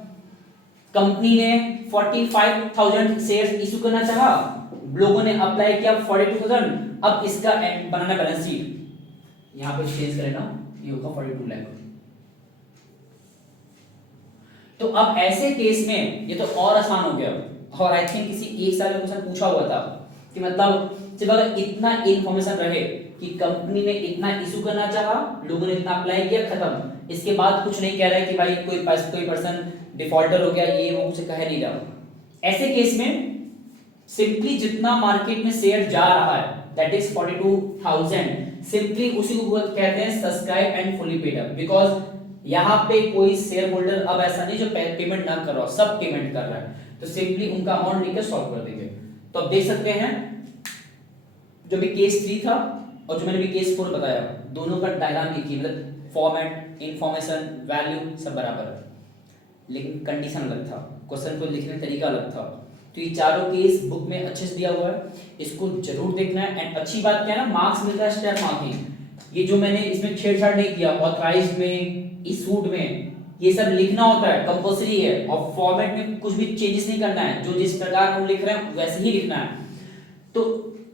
कंपनी ने 45,000 शेयर्स इशू करना चाहा, लोगों ने अप्लाई किया 42,000, अब इसका बनाना बैलेंस शीट, यहां पे चेंज करें ना, ये होगा 42 लाख। तो अब ऐसे केस में ये तो और आसान हो गया, और आई थिंक किसी एक साल में क्वेश्चन पूछा हुआ था कि मतलब सिर्फ अगर इतना इंफॉर्मेशन रहे कि कंपनी ने इतना इशू करना चाहा, लोगों ने इतना अप्लाई किया, खत्म, इसके बाद कुछ नहीं कह रहा है कि भाई कोई पर्सन डिफॉल्टर हो गया, ये वो कुछ कह नहीं रहा। ऐसे केस में सिंपली जितना मार्केट में शेयर जा रहा है दैट इज 42,000, सिंपली उसी को कहते हैं subscribe and fully paid up, because यहाँ पे कोई शेयर होल्डर अब ऐसा नहीं जो पेमेंट ना कर रहा हो, सब पेमेंट कर रहा है, तो सिंपली उनका अमाउंट लेकर सॉल्व कर देंगे। तो अब देख सकते हैं जो भी केस 3 था और जो मैंने भी केस 4 बताया, दोनों का डायग्राम एक ही, मतलब फॉर्मेट, इंफॉर्मेशन, वैल्यू सब बराबर है, लेकिन कंडीशन अलग था, क्वेश्चन को लिखने का तरीका अलग था। तो ये चारों केस बुक में अच्छे से दिया हुआ है, इसको जरूर देखना है। एंड अच्छी बात क्या है ना, मार्क्स मिलता है स्टेप मार्किंग। ये जो मैंने इसमें छेड़छाड़ नहीं किया, ऑथराइज्ड में, इशूड में, ये सब लिखना होता है, कंपल्सरी है, और फॉर्मेट में कुछ भी चेंजेस नहीं करना है, जो जिस प्रकार हम लिख रहे हैं वैसे ही लिखना है। तो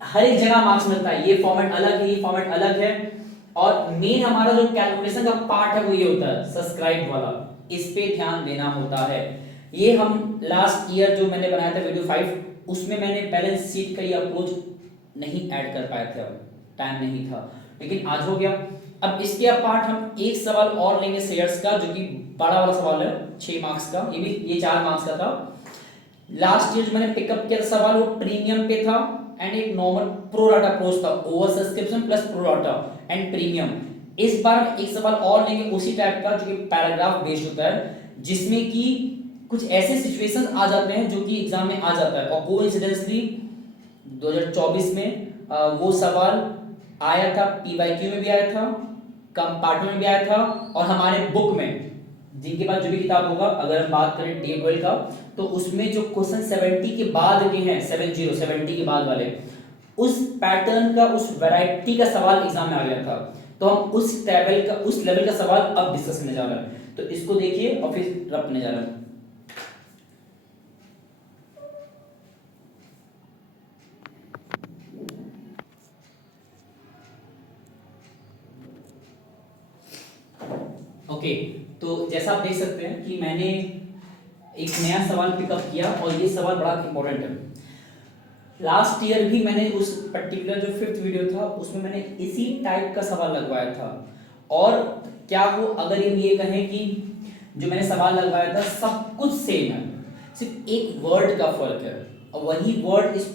हर एक जगह मार्क्स मिलता है, ये फॉर्मेट अलग है, ये फॉर्मेट अलग है। और मेन हमारा जो कैलकुलेशन का पार्ट है वो ये होता है सब्सक्राइब वाला, इस पे ध्यान देना होता है। ये हम लास्ट ईयर जो मैंने बनाया था वीडियो 5, उसमें मैंने बैलेंस शीट का ये अप्रोच नहीं ऐड कर पाए थे, टाइम नहीं था, लेकिन आज हो गया। अब इसके अपार्ट हम एक सवाल और लेंगे शेयर्स का, जो कि बड़ा वाला सवाल है 6 मार्क्स का, ये 4 मार्क्स का था। लास्ट ईयर जो मैंने पिकअप किया सवाल वो प्रीमियम पे था, एंड एक नॉर्मल प्रो राटा अप्रोच था, over subscription plus pro rata and premium. इस बार हम एक सवाल और लेंगे उसी टाइप का, जो कि पैराग्राफ बेस्ड होता है, जिसमें कि कुछ ऐसे सिचुएशंस आ जाते हैं जो कि एग्जाम में आ जाता है, और कोइंसिडेंटली 2024 में वो सवाल आया था, पीवाईक्यू में भी आया था, कंपार्टमेंट में भी आया था, और हमारे बुक में जिनके पास जो भी किताब होगा, अगर हम बात करें टेबल का, तो उसमें जो क्वेश्चन 70 के बाद के हैं, 70 के बाद वाले, उस पैटर्न का, उस वैरायटी का सवाल एग्जाम में आ गया था। तो हम उस टेबल का, उस लेवल का सवाल अब डिस्कस करने जा रहे हैं। तो इसको देखिए और फिर रब करने जा रहे हैं। ओके, तो जैसा आप देख सकते हैं कि मैंने एक नया सवाल पिकअप किया और ये सवाल बड़ा इंपॉर्टेंट है। लास्ट ईयर भी मैंने उस पर्टिकुलर जो 5th वीडियो था उसमें मैंने इसी टाइप का सवाल लगवाया था। और क्या वो, अगर हम ये कहें कि जो मैंने सवाल लगवाया था सब कुछ सेम है, सिर्फ एक वर्ड का फर्क है, और वही वर्ड इस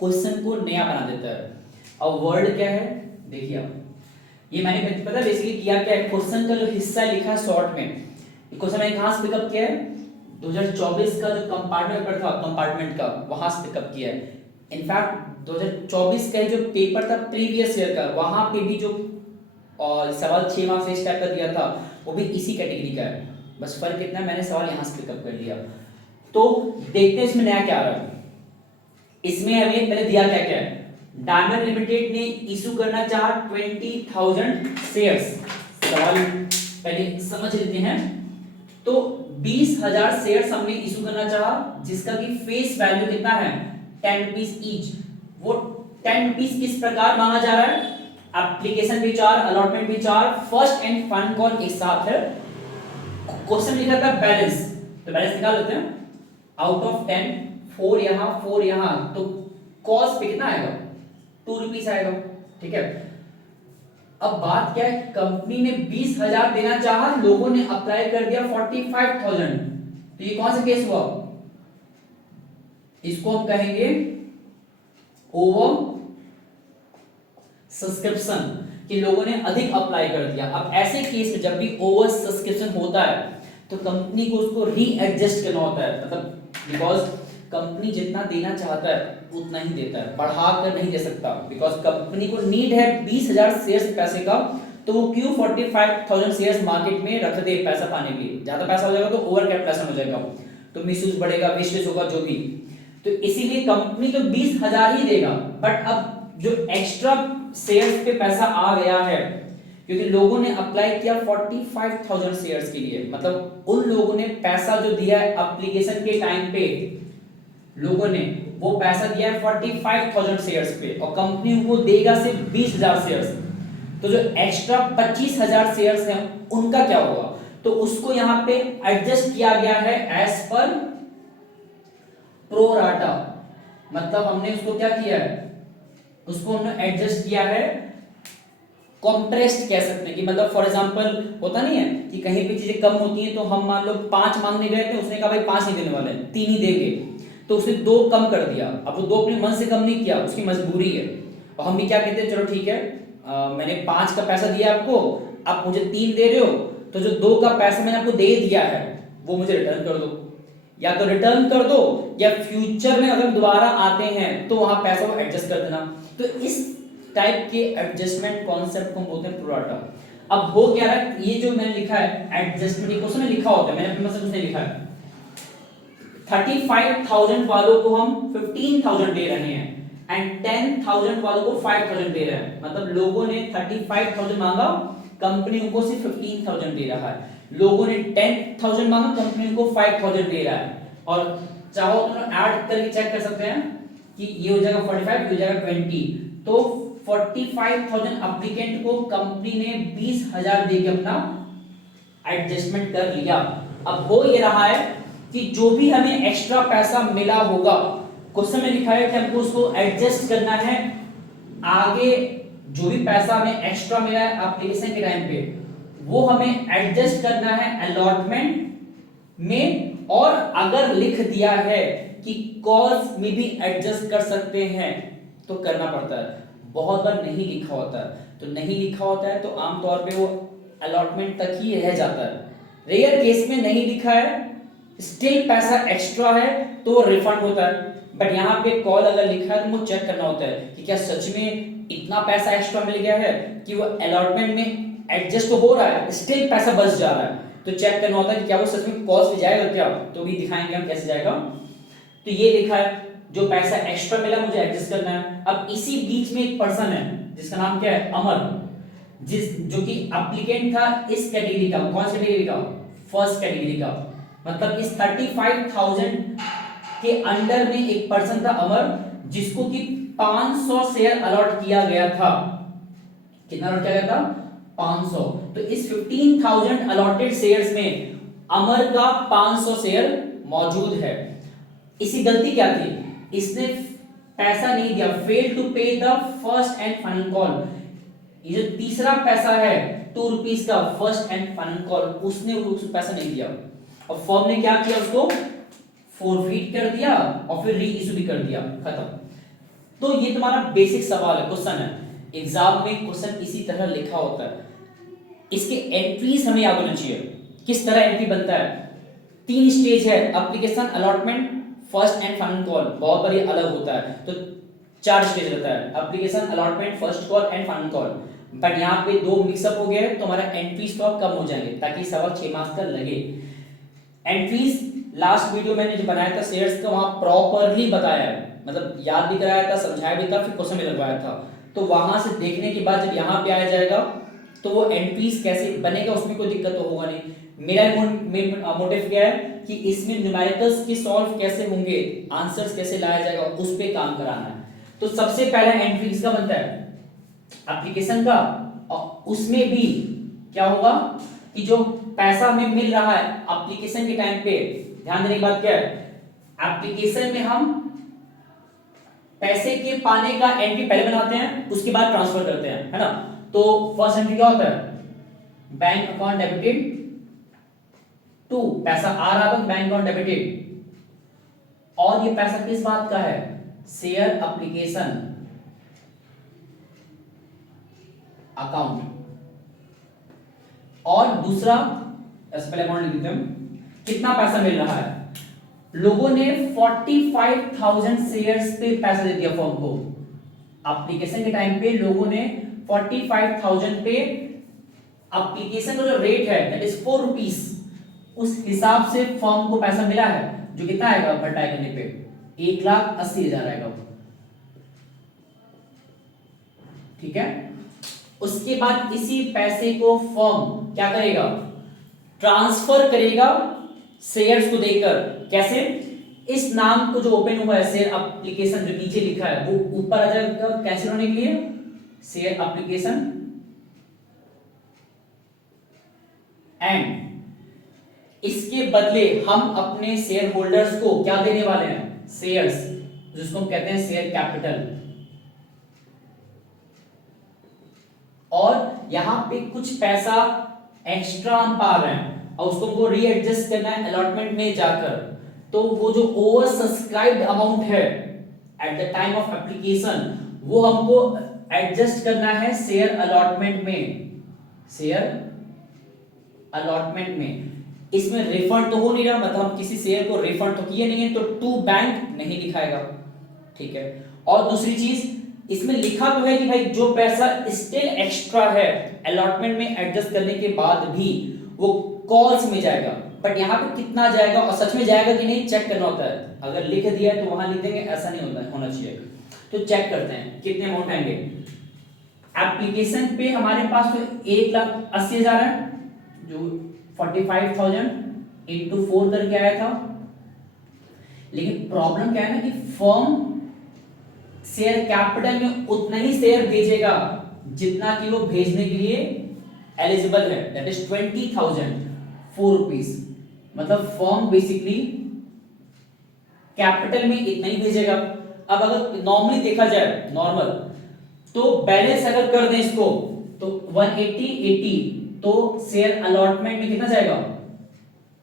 क्वेश्चन को नया बना देता है। और वर्ड क्या है देखिए आप, ये मैंने पता बेसिकली किया क्या है, क्वेश्चन का जो हिस्सा लिखा है शॉर्ट में, क्वेश्चन मैंने कहां से पिकअप किया है, 2024 का जो कंपार्टमेंट पेपर था, कंपार्टमेंट का, वहां से पिकअप किया है। इनफैक्ट 2024 का जो पेपर था प्रीवियस ईयर का, वहां पे भी जो और सवाल 6 मार्क्स इस टाइप का दिया था वो भी इसी कैटेगरी का है, बस फर्क इतना मैंने सवाल यहां से पिकअप कर लिया। तो देखते हैं इसमें नया क्या आ रहा है। इसमें हमें पहले दिया क्या क्या है, डायमंड लिमिटेड ने इशू करना चाहा 20,000 शेयर्स। सवाल पहले समझ लेते हैं। तो 20,000 शेयर्स हमने इशू करना चाहा, जिसका कि फेस वैल्यू कितना है, 10 रुपीस ईच। वो 10 रुपीस किस प्रकार मांगा जा रहा है, एप्लीकेशन भी 4, अलॉटमेंट भी 4, फर्स्ट एंड फाइनल कॉल एक साथ है। क्वेश्चन लिखा था बैलेंस, तो बैलेंस निकाल लेते हैं। आउट ऑफ 10 4 यहां 4 यहां, तो कॉस्ट पे कितना आएगा, 2 रुपीस आएगा। ठीक है, अब बात क्या है, कंपनी ने 20,000 देना चाहा, लोगों ने अप्लाई कर दिया 45,000। तो ये कौन सा केस हुआ, इसको हम कहेंगे ओवर सब्सक्रिप्शन, कि लोगों ने अधिक अप्लाई कर दिया। अब ऐसे केस में जब भी ओवर सब्सक्रिप्शन होता है तो कंपनी को उसको रीएडजस्ट करना होता है, मतलब बिकॉज कंपनी जितना देना चाहता है उतना ही देता है, बढ़ा कर नहीं दे सकता, बिकॉज कंपनी को नीड है 20,000 शेयर्स पैसे का, तो वो क्यों 45,000 शेयर्स मार्केट में रख दे पैसा पाने के लिए। ज्यादा पैसा हो जाएगा तो ओवर कैपिटलाइजेशन हो जाएगा, तो मिसयूज बढ़ेगा, वेस्टेज होगा, जो भी। तो इसीलिए कंपनी तो 20,000 ही देगा, बट अब जो एक्स्ट्रा शेयर्स पे पैसा आ गया है, क्योंकि लोगों ने अप्लाई किया 45,000 शेयर्स के लिए, मतलब उन लोगों ने पैसा जो दिया है एप्लीकेशन के टाइम पे, लोगों ने वो पैसा दिया है 45,000 शेयर्स पे, और कंपनी उनको देगा सिर्फ 20,000 शेयर्स। तो जो एक्स्ट्रा 25,000 शेयर्स हैं उनका क्या होगा, तो उसको यहां पे एडजस्ट किया गया है एज पर प्रो राटा, मतलब हमने उसको क्या किया है, उसको हमने एडजस्ट किया है, कॉम्प्रेस्ड कह सकते हैं कि मतलब फॉर एग्जांपल होता नहीं है कि कहीं पे चीजें कम होती हैं, तो हम मान लो 5 मांगने गए थे, उसने कहा भाई 5 नहीं देने वाले, 3 ही देंगे, तो उसने 2 कम कर दिया। अब वो 2 अपने मन से कम नहीं किया, उसकी मजबूरी है, और हम भी क्या कहते हैं, चलो ठीक है, मैंने 5 का पैसा दिया आपको, आप मुझे 3 दे रहे हो, तो जो 2 का पैसा मैंने आपको दे दिया है वो मुझे रिटर्न कर दो, या तो रिटर्न कर दो, या फ्यूचर में अगर दोबारा आते हैं तो वहां पैसा वो एडजस्ट कर देना। तो इस टाइप के एडजस्टमेंट कॉन्सेप्ट को हम बोलते हैं प्रो राटा। अब हो क्या रहा है, ये जो मैंने लिखा है एडजस्टमेंट, ये क्वेश्चन में लिखा होता है, मैंने अपने मन से कुछ नहीं लिखा है। 35,000 वालों को हम 15,000 दे रहे हैं, एंड 10,000 वालों को 5,000 दे रहे हैं, मतलब लोगों ने 35,000 मांगा, कंपनी उनको सिर्फ 15,000 दे रहा है। लोगों ने 10,000 मांगा, कंपनी उनको 5,000 दे रहा है। और चाहो तो ऐड करके चेक कर सकते हैं कि ये हो जाएगा 45, ये हो जाएगा 20, तो 45,000 एप्लीकेंट को कंपनी ने 20,000 देके अपना एडजस्टमेंट कर लिया। अब हो ये रहा है कि जो भी हमें एक्स्ट्रा पैसा मिला होगा, क्वेश्चन में लिखा है कि हमको उसको एडजस्ट करना है, आगे जो भी पैसा हमें एक्स्ट्रा मिला है एप्लीकेशन के टाइम पे, वो हमें एडजस्ट करना है अलॉटमेंट में, और अगर लिख दिया है कि कॉस्ट में भी एडजस्ट कर सकते हैं तो करना पड़ता है। बहुत बार नहीं लिखा होता है, तो नहीं लिखा होता है तो आमतौर पे वो अलॉटमेंट तक ही रह जाता है। रेयर केस में नहीं लिखा है, स्टिल पैसा एक्स्ट्रा है तो रिफंड होता है, बट यहाँ पे कॉल अगर लिखा है तो मुझे चेक करना होता है कि क्या सच में इतना पैसा एक्स्ट्रा मिल गया है कि वो अलॉटमेंट में एडजस्ट तो हो रहा है, स्टिल पैसा बच जा रहा है। तो चेक करना होता है कि क्या वो सच में कॉस्ट पे जाएगा क्या, तो भी दिखाएंगे हम कैसे जाएगा। तो ये लिखा है जो पैसा एक्स्ट्रा मिला मुझे एडजस्ट करना है। अब इसी बीच में एक पर्सन है जिसका नाम क्या है, अमर, जो कि एप्लीकेंट था इस कैटेगरी का। कौन सी कैटेगरी का, फर्स्ट कैटेगरी का। मतलब इस 35,000 के अंडर में एक पर्सन था अमर, जिसको कि 500 शेयर अलॉट किया गया था। कितना अलॉट किया गया था, 500। तो इस 15,000 अलॉटेड शेयर्स में अमर का 500 शेयर मौजूद है। इसी गलती क्या थी, इसने पैसा नहीं दिया, फेल टू पे the first and final call. ये जो तीसरा पैसा है 2 रुपीस का, फर्स्ट एंड फाइनल कॉल, उसने उस पैसा नहीं दिया। और फर्म ने क्या किया, उसको फॉरफिट कर दिया और फिर री इशू भी कर दिया, खत्म। तो ये तुम्हारा बेसिक सवाल है, क्वेश्चन है। एग्जाम में क्वेश्चन इसी तरह लिखा होता है। इसके एंट्रीज हमें याद होना चाहिए, किस तरह एंट्री बनता है। 3 स्टेज है, application, allotment, first and final call. बहुत बार ये अलग होता है, तो 4 स्टेज रहता है, application, allotment, first call and final call. But यहाँ पे 2 मिक्सअप हो गए तो हमारा एंट्रीज तो कम हो जाएंगे, ताकि सवाल 6 मार्क्स का लगे। एंट्रीज लास्ट वीडियो मैंने जो बनाया था शेयर्स का, वहां प्रॉपरली बताया है, मतलब याद भी कराया था, समझाया भी था, फिर क्वेश्चन भी लगवाया था। तो वहां से देखने के बाद जब यहाँ पे आया जाएगा तो वो एंट्रीज कैसे बनेगा, उसमें कोई दिक्कत तो होगा नहीं। मेरा मोटिव क्या है कि इसमें न्यूमेरिकल्स के सॉल्व कैसे होंगे, आंसर्स कैसे लाया जाएगा, उस पे काम कराना है। तो सबसे पहला एंट्री किसका बनता है, एप्लीकेशन का। और उसमें भी क्या होगा कि जो पैसा हमें मिल रहा है एप्लीकेशन के टाइम पे, ध्यान देने की बात क्या है, एप्लीकेशन में हम पैसे के पाने का एंट्री पहले बनाते हैं, उसके बाद ट्रांसफर करते हैं, है ना। तो फर्स्ट एंट्री क्या होता है, बैंक अकाउंट डेबिटेड टू, पैसा आ रहा था बैंक अकाउंट डेबिटेड। और ये पैसा किस बात का है, शेयर एप्लीकेशन अकाउंट। और दूसरा, ऐसे पहले अमाउंट लिख देते हैं, कितना पैसा मिल रहा है। लोगों ने 45,000 शेयर्स पे पैसा दे दिया फर्म को। एप्लीकेशन के टाइम पे लोगों ने 45,000 पे, एप्लीकेशन का जो रेट है दैट इज 4 रुपीस, उस हिसाब से फर्म को पैसा मिला है, जो कितना आएगा बटाई करने पे 1,80,000 आएगा। ठीक है। उसके बाद इसी पैसे को फर्म क्या करेगा, ट्रांसफर करेगा शेयर्स को देकर। कैसे, इस नाम को जो ओपन हुआ है शेयर एप्लीकेशन, जो नीचे लिखा है वो ऊपर आ जाएगा कैंसिल होने के लिए, शेयर एप्लीकेशन, एंड इसके बदले हम अपने शेयर होल्डर्स को क्या देने वाले हैं, शेयर्स, जिसको हम कहते हैं शेयर कैपिटल। और यहां पे कुछ पैसा एक्स्ट्रा हम पा रहे हैं और उसको हमको रीएडजस्ट करना है अलॉटमेंट में जाकर। तो वो जो ओवर सब्सक्राइब्ड अमाउंट है at the time of application, वो हमको एडजस्ट करना है शेयर अलॉटमेंट में, शेयर अलॉटमेंट में। इसमें रिफंड तो हो नहीं रहा, मतलब हम किसी शेयर को रिफंड तो किए नहीं है, तो टू बैंक नहीं दिखाएगा। ठीक है। और दूसरी चीज, इसमें लिखा तो है कि भाई जो पैसा स्टिल एक्स्ट्रा है अलॉटमेंट में एडजस्ट करने के बाद भी वो कॉल्स में जाएगा, बट यहाँ पे कितना जाएगा और सच में जाएगा कि नहीं चेक करना होता है। अगर लिख दिया है तो वहां लिख देंगे, ऐसा नहीं होना चाहिए। तो चेक करते हैं कितने अमाउंट आएंगे। एप्लीकेशन पे हमारे पास तो 1,80,000 है, जो 45,000 इंटू 4 करके आया था। लेकिन प्रॉब्लम क्या है ना कि फर्म शेयर कैपिटल में उतना ही शेयर भेजेगा जितना कि वो भेजने के लिए एलिजिबल है, दैट इज 20,000, 4 रुपीस। मतलब फर्म बेसिकली कैपिटल में इतना ही भेजेगा। अब अगर नॉर्मली देखा जाए, नॉर्मल तो बैलेंस अगर कर दें इसको तो 180 80, तो शेयर अलॉटमेंट में कितना जाएगा,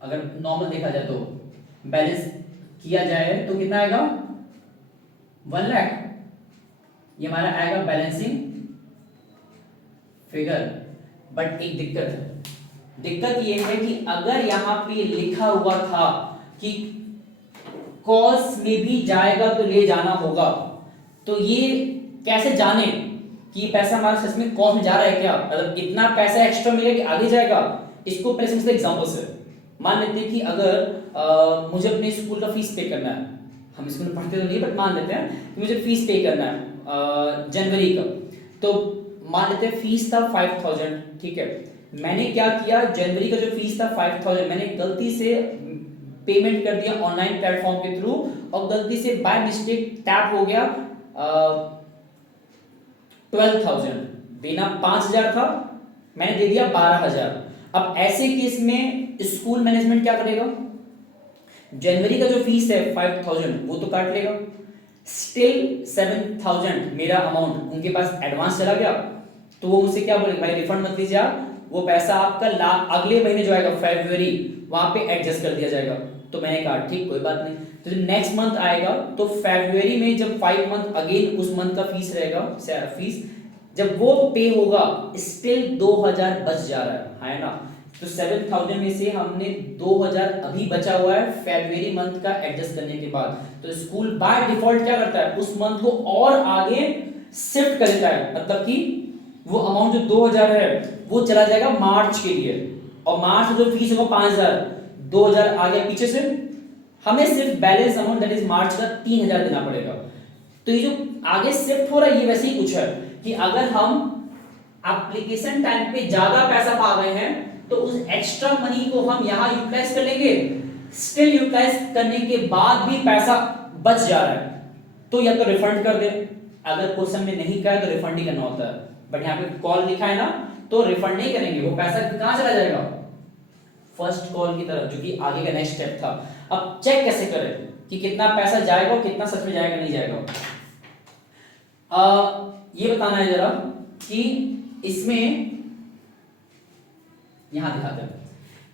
अगर नॉर्मल देखा जाए तो बैलेंस किया जाए तो कितना आएगा 1 लाख। ये हमारा आएगा बैलेंसिंग फिगर। बट एक दिक्कत है, दिक्कत ये है कि अगर यहां पे लिखा हुआ था कि कॉस में भी जाएगा तो ले जाना होगा। तो ये कैसे जाने कि ये पैसा हमारा सच में कॉस में जा रहा है क्या, मतलब इतना पैसा एक्स्ट्रा मिलेगा कि आगे जाएगा। इसको पहले समझते एग्जांपल से। मान लेते हैं कि अगर मुझे अपने स्कूल का फीस पे करना है, हम स्कूल में पढ़ते तो नहीं बट मान लेते हैं कि मुझे फीस पे करना है जनवरी का। तो मान लेते हैं फीस था 5000, ठीक है। मैंने क्या किया, जनवरी का जो फीस था 5000 मैंने गलती से पेमेंट कर दिया ऑनलाइन प्लेटफॉर्म के थ्रू, और गलती से बाय मिस्टेक टैप हो गया 12,000। देना 5000 था, मैंने दे दिया 12,000। अब ऐसे केस में स्कूल मैनेजमेंट क्या करेगा, जनवरी का जो फीस है 5000 वो तो काट लेगा, स्टिल 7000 मेरा अमाउंट उनके पास एडवांस चला गया। तो वो मुझसे क्या बोलेंगे, भाई रिफंड मत लीजिए आप, वो पैसा आपका अगले महीने जो आएगा फरवरी वहां पे एडजस्ट कर दिया जाएगा। तो मैंने कहा ठीक कोई बात नहीं। तो जब नेक्स्ट मंथ आएगा तो फरवरी में जब 5 मंथ अगेन उस मंथ का फीस रहेगा, फीस जब वो पे होगा स्टिल 2000 बच जा रहा है ना। तो 7000 में से हमने 2000 अभी बचा हुआ है फरवरी मंथ का एडजस्ट करने के बाद। तो स्कूल बाय डिफॉल्ट क्या करता है, उस मंथ को और आगे शिफ्ट कर देता है, मतलब कि वो अमाउंट जो 2000 है वो चला जाएगा मार्च के लिए, और मार्च जो फीस होगा 5000, 2000 आ गया पीछे से, हमें सिर्फ बैलेंस अमाउंट दैट इज मार्च का 3000 देना पड़ेगा। तो ये जो आगे शिफ्ट हो रहा है ये वैसे ही कुछ है कि अगर हम एप्लीकेशन टाइम पे ज्यादा पैसा पा गए हैं तो उस एक्स्ट्रा मनी को हम यहां यूटिलाइज कर लेंगे, स्टिल यूटिलाइज करने के बाद भी पैसा बच जा रहा है तो या तो रिफंड कर दे, अगर क्वेश्चन में नहीं कहा तो रिफंड ही करना होता है, बट यहाँ पे कॉल लिखा है ना तो रिफंड नहीं करेंगे, वो पैसा कहां चला जाएगा, फर्स्ट कॉल की तरफ, जो कि आगे का नेक्स्ट स्टेप था। अब चेक कैसे करें कि कितना पैसा जाएगा और कितना सच में जाएगा नहीं जाएगा। ये बताना है जरा कि इसमें यहां दिखाते हैं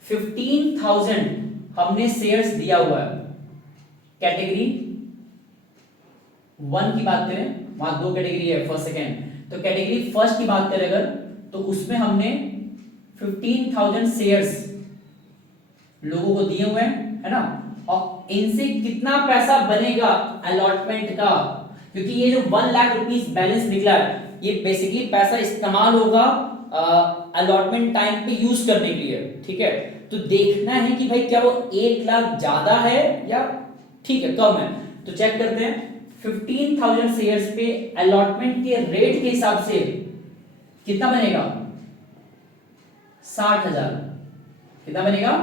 15,000 हमने शेयर्स दिया हुआ है, कैटेगरी 1 की बात करें, वहां 2 कैटेगरी है फर्स्ट सेकेंड, तो कैटेगरी फर्स्ट की बात करें अगर तो उसमें हमने 15,000 शेयर्स लोगों को दिए हुए हैं, है ना। और इनसे कितना पैसा बनेगा अलॉटमेंट का, क्योंकि ये जो 1 लाख रुपीस बैलेंस निकला है ये बेसिकली पैसा इस्तेमाल होगा अलॉटमेंट टाइम पे यूज करने के लिए, ठीक है। तो देखना है कि भाई क्या वो 1 लाख ज्यादा है या ठीक है कम है। तो चेक करते हैं 15,000 शेयर्स पे अलॉटमेंट के रेट के हिसाब से कितना बनेगा, 60,000, कितना बनेगा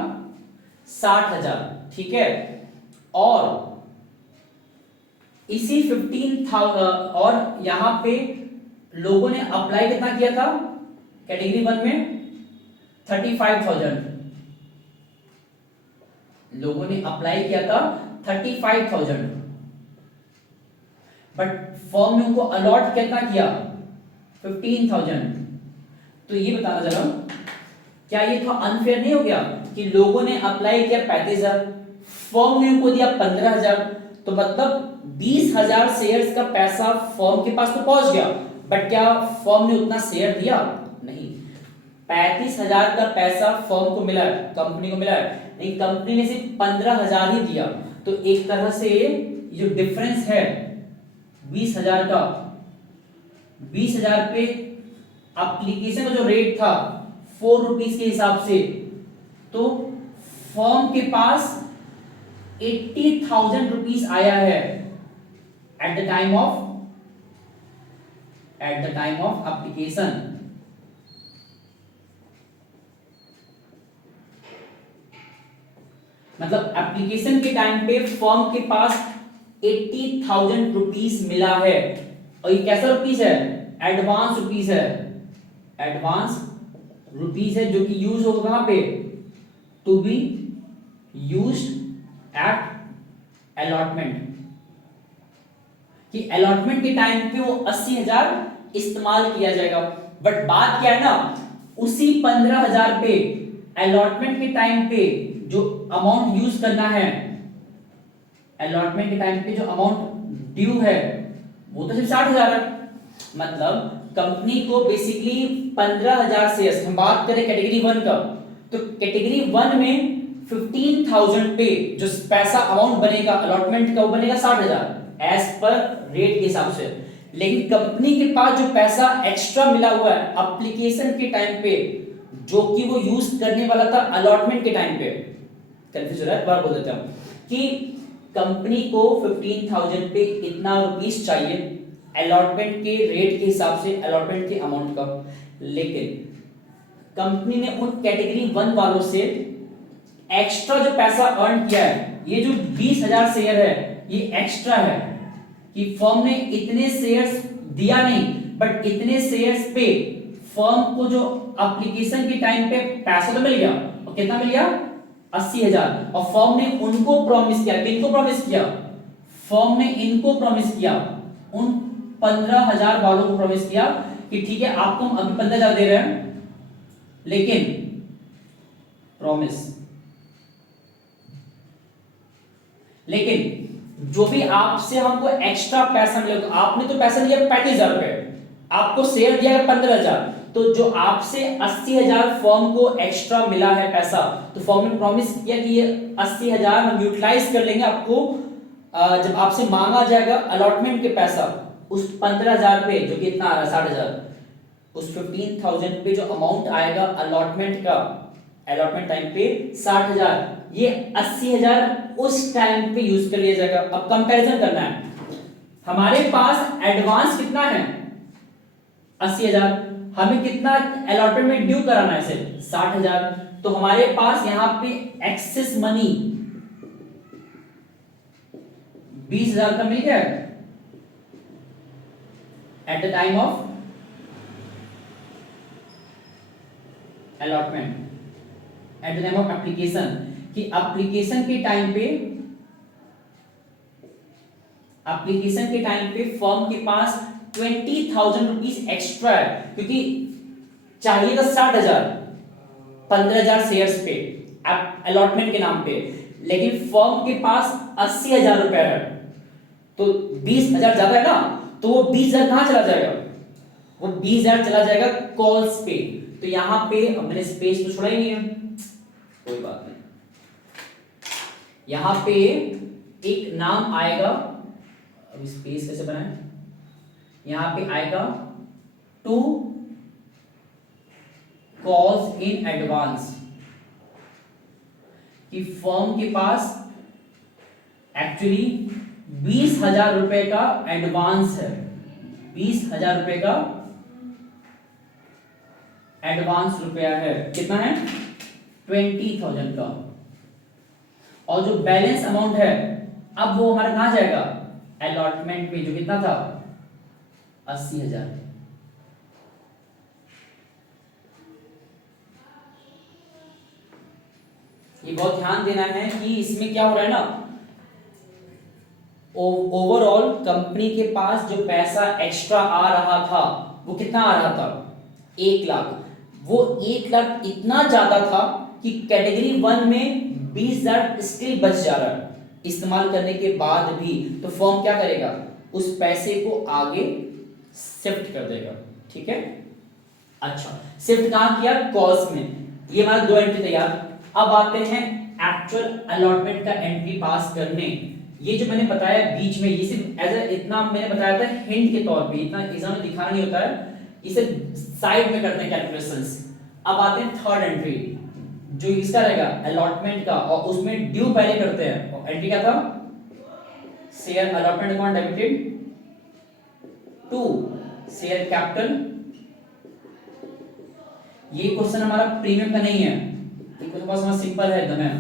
60,000, ठीक है। और इसी 15,000 और यहां पे लोगों ने अप्लाई कितना किया था कैटेगरी 1 में 35,000, लोगों ने अप्लाई किया था 35,000, बट फर्म ने उनको अलॉट कितना किया 15,000। तो ये बताना जरा क्या ये थोड़ा अनफेयर नहीं हो गया कि लोगों ने अप्लाई किया 35,000, फर्म ने उनको दिया 15,000, तो मतलब 20,000 शेयर्स का पैसा फर्म के पास तो पहुंच गया, बट क्या फर्म ने उतना शेयर दिया, नहीं। 35,000 का पैसा फर्म को मिला है, कंपनी को मिला है, लेकिन कंपनी ने सिर्फ 15,000 ही दिया। तो एक तरह से जो डिफरेंस है 20,000 का, 20,000 पे एप्लीकेशन का जो रेट था 4 रुपीज के हिसाब से, तो फर्म के पास 80,000 रुपीज आया है at the time of application. मतलब एप्लीकेशन के टाइम पे फर्म के पास 80,000 रुपीज मिला है, और ये कैसा रुपीज है, एडवांस रुपीज है, एडवांस रुपीज है जो कि यूज होगा कहां पे, to be used at allotment, कि अलॉटमेंट के टाइम पे वो 80,000 इस्तेमाल किया जाएगा। बट बात क्या है ना, उसी 15,000 पे अलॉटमेंट के टाइम पे जो अमाउंट यूज करना है, अलॉटमेंट के टाइम पे जो अमाउंट ड्यू है वो तो सिर्फ 60,000 है। मतलब कंपनी को बेसिकली 15,000 शेयर्स, हम बात करें कैटेगरी 1 का, तो कैटेगरी 1 में 15,000 पे जो पैसा अमाउंट बनेगा अलॉटमेंट का वो बनेगा 60,000 एज पर रेट के हिसाब से। लेकिन कंपनी के पास जो पैसा एक्स्ट्रा मिला हुआ है एप्लीकेशन के टाइम पे जो कि वो यूज करने वाला था अलॉटमेंट के टाइम पे, कंफ्यूज हो रहा है, एक बार बोल देता हूं कि कंपनी को 15,000 पे इतना रुपीस चाहिए अलॉटमेंट के रेट के हिसाब से, अलॉटमेंट के अमाउंट का, लेकिन कंपनी ने उन कैटेगरी 1 वालों से एक्स्ट्रा जो पैसा अर्न किया है, ये जो 20,000 शेयर है ये एक्स्ट्रा है कि फर्म ने इतने शेयर्स दिया नहीं बट इतने शेयर्स पे फर्म को जो एप्लीकेशन के टाइम पे पैसा तो मिल गया, और कितना मिल गया 80,000, और फर्म ने उनको प्रॉमिस किया, किनको प्रॉमिस किया, फर्म ने इनको प्रॉमिस किया, उन 15,000 वालों को प्रॉमिस किया कि ठीक है आपको हम अभी 15,000 दे रहे हैं लेकिन प्रॉमिस, लेकिन जो भी आपसे हमको एक्स्ट्रा पैसा मिलेगा, तो आपने तो पैसा लिया 35,000 रुपए, आपको शेयर दिया 15,000, तो जो आपसे 80,000 फर्म को एक्स्ट्रा मिला है पैसा, तो फर्म ने प्रॉमिस किया कि ये 80,000 हम यूटिलाइज कर लेंगे, आपको जब आपसे मांगा जाएगा अलॉटमेंट के पैसा उस 15,000 पे जो कि इतना आ रहा है 60,000, उस 15,000 पे जो अमाउंट आएगा अलॉटमेंट का, अलॉटमेंट टाइम पे 60,000, ये 80,000 उस टाइम पे यूज कर लिया जाएगा। अब कंपैरिजन करना है, हमारे पास एडवांस कितना है 80,000, हमें कितना अलॉटमेंट में ड्यू कराना है सिर्फ 60,000, तो हमारे पास यहां पे एक्सेस मनी 20,000 का मिल गया at the time of allotment, at the time of application, कि एप्लीकेशन के टाइम पे, एप्लीकेशन के टाइम पे फर्म के पास 20,000 रुपीज एक्स्ट्रा है, क्योंकि चाहिए था 60,000 15,000 शेयर्स पे अलॉटमेंट के नाम पे, लेकिन फर्म के पास 80,000 रुपए है, तो 20,000 ज्यादा है ना, तो वो 20,000 कहां चला जाएगा, वो 20,000 चला जाएगा कॉल्स पे, तो यहां पे हमने स्पेस तो छोड़ा ही नहीं है, कोई बात नहीं, यहां पे एक नाम आएगा, अब स्पेस कैसे बनाएं, यहां पे आएगा टू कॉल्स इन एडवांस, कि फर्म के पास एक्चुअली 20,000 रुपए का एडवांस है, 20,000 रुपए का एडवांस रुपया है, कितना है 20,000 का, और जो बैलेंस अमाउंट है अब वो हमारा कहां जाएगा अलॉटमेंट पे, जो कितना था 80,000। ये बहुत ध्यान देना है कि इसमें क्या हो रहा है ना, ओवरऑल कंपनी के पास जो पैसा एक्स्ट्रा आ रहा था वो कितना आ रहा था 1 लाख, वो 1 लाख इतना ज्यादा था कि कैटेगरी 1 में 20,000 स्टिल बच जा रहा है इस्तेमाल करने के बाद भी, तो फर्म क्या करेगा उस पैसे को आगे शिफ्ट कर देगा, ठीक है। अच्छा, शिफ्ट कहां किया कॉल्स में, ये हमारा 2 एंट्री तैयार। अब आते हैं एक्चुअल अलॉटमेंट का एंट्री पास करने। ये जो मैंने बताया बीच में, ये सिर्फ एज इतना मैंने बताया था हिंट के तौर पे, इतना एग्जाम में दिखाना नहीं होता है, इसे साइड में करते हैं कैलकुलेशंस। अब आते हैं थर्ड एंट्री जो इसका रहेगा अलॉटमेंट का, और उसमें ड्यू पहले करते हैं, और एंट्री क्या था share allotment account debited to share capital. ये क्वेश्चन हमारा प्रीमियम का नहीं है, ये क्वेश्चन बहुत सिंपल है एकदम है।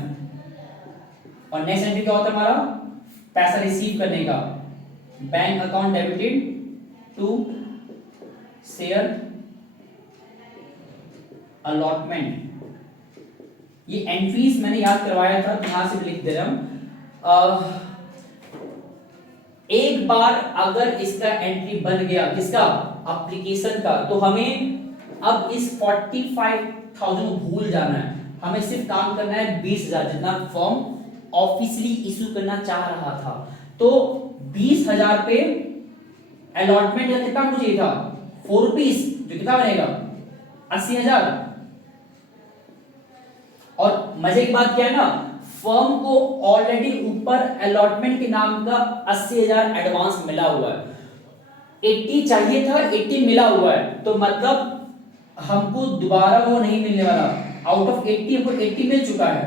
और नेक्स्ट एंट्री क्या होता है हमारा पैसा रिसीव करने का, bank account debited to share allotment. ये एंट्रीज मैंने याद करवाया था, यहां से लिख दे रहा हूं। एक बार अगर इसका एंट्री बन गया किसका एप्लीकेशन का, तो हमें अब इस 45,000 को भूल जाना है, हमें सिर्फ काम करना है 20,000 जितना फॉर्म ऑफिशियली इशू करना चाह रहा था। तो 20,000 पे अलॉटमेंट का कितना मुझे था 4 रुपीस, जो कितना बनेगा 80,000। और मजे की बात क्या है ना, फर्म को ऑलरेडी ऊपर अलॉटमेंट के नाम का 80,000 एडवांस मिला हुआ है। 80 चाहिए था, 80 मिला हुआ है, तो मतलब हमको दोबारा वो नहीं मिलने वाला। आउट ऑफ 80 हमको 80 मिल चुका है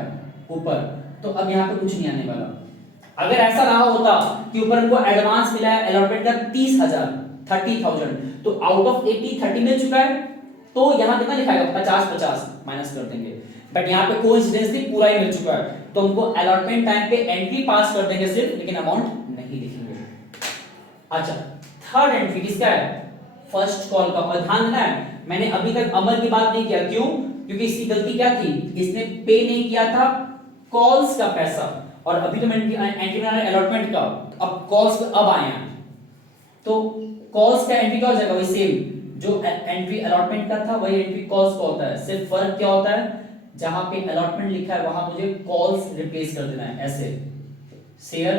ऊपर, तो अब यहाँ पे कुछ नहीं आने वाला। अगर ऐसा रहा होता कि ऊपर को एडवांस मिला है अलॉटमेंट का 30,000 30,000, तो आउट ऑफ 80 30 मिल चुका है, तो यहाँ कितना लिखाएगा 50 माइनस कर देंगे। बट यहाँ पे कोइंसिडेंटली पूरा ही मिल चुका है, तो हमको अलॉटमेंट टाइम पे एंट्री पास कर देंगे सिर्फ, लेकिन अमाउंट नहीं लिखेंगे। अच्छा, थर्ड एंट्री किसका है, फर्स्ट कॉल का। और ध्यान देना है, मैंने अभी तक अमर की बात नहीं किया, क्यों, क्योंकि इसकी गलती क्या थी, इसने पे नहीं किया था कॉल्स का पैसा, और अभी तो मैंने एंट्री बनाया अलॉटमेंट का, अब कॉल्स अब आए हैं, तो कॉल्स का एंट्री क्या हो जाएगा, वही सेम जो एंट्री अलॉटमेंट का था वही एंट्री कॉल्स का होता है। सिर्फ फर्क क्या होता है, जहां पे अलॉटमेंट लिखा है वहां मुझे कॉल्स रिप्लेस कर देना है, ऐसे share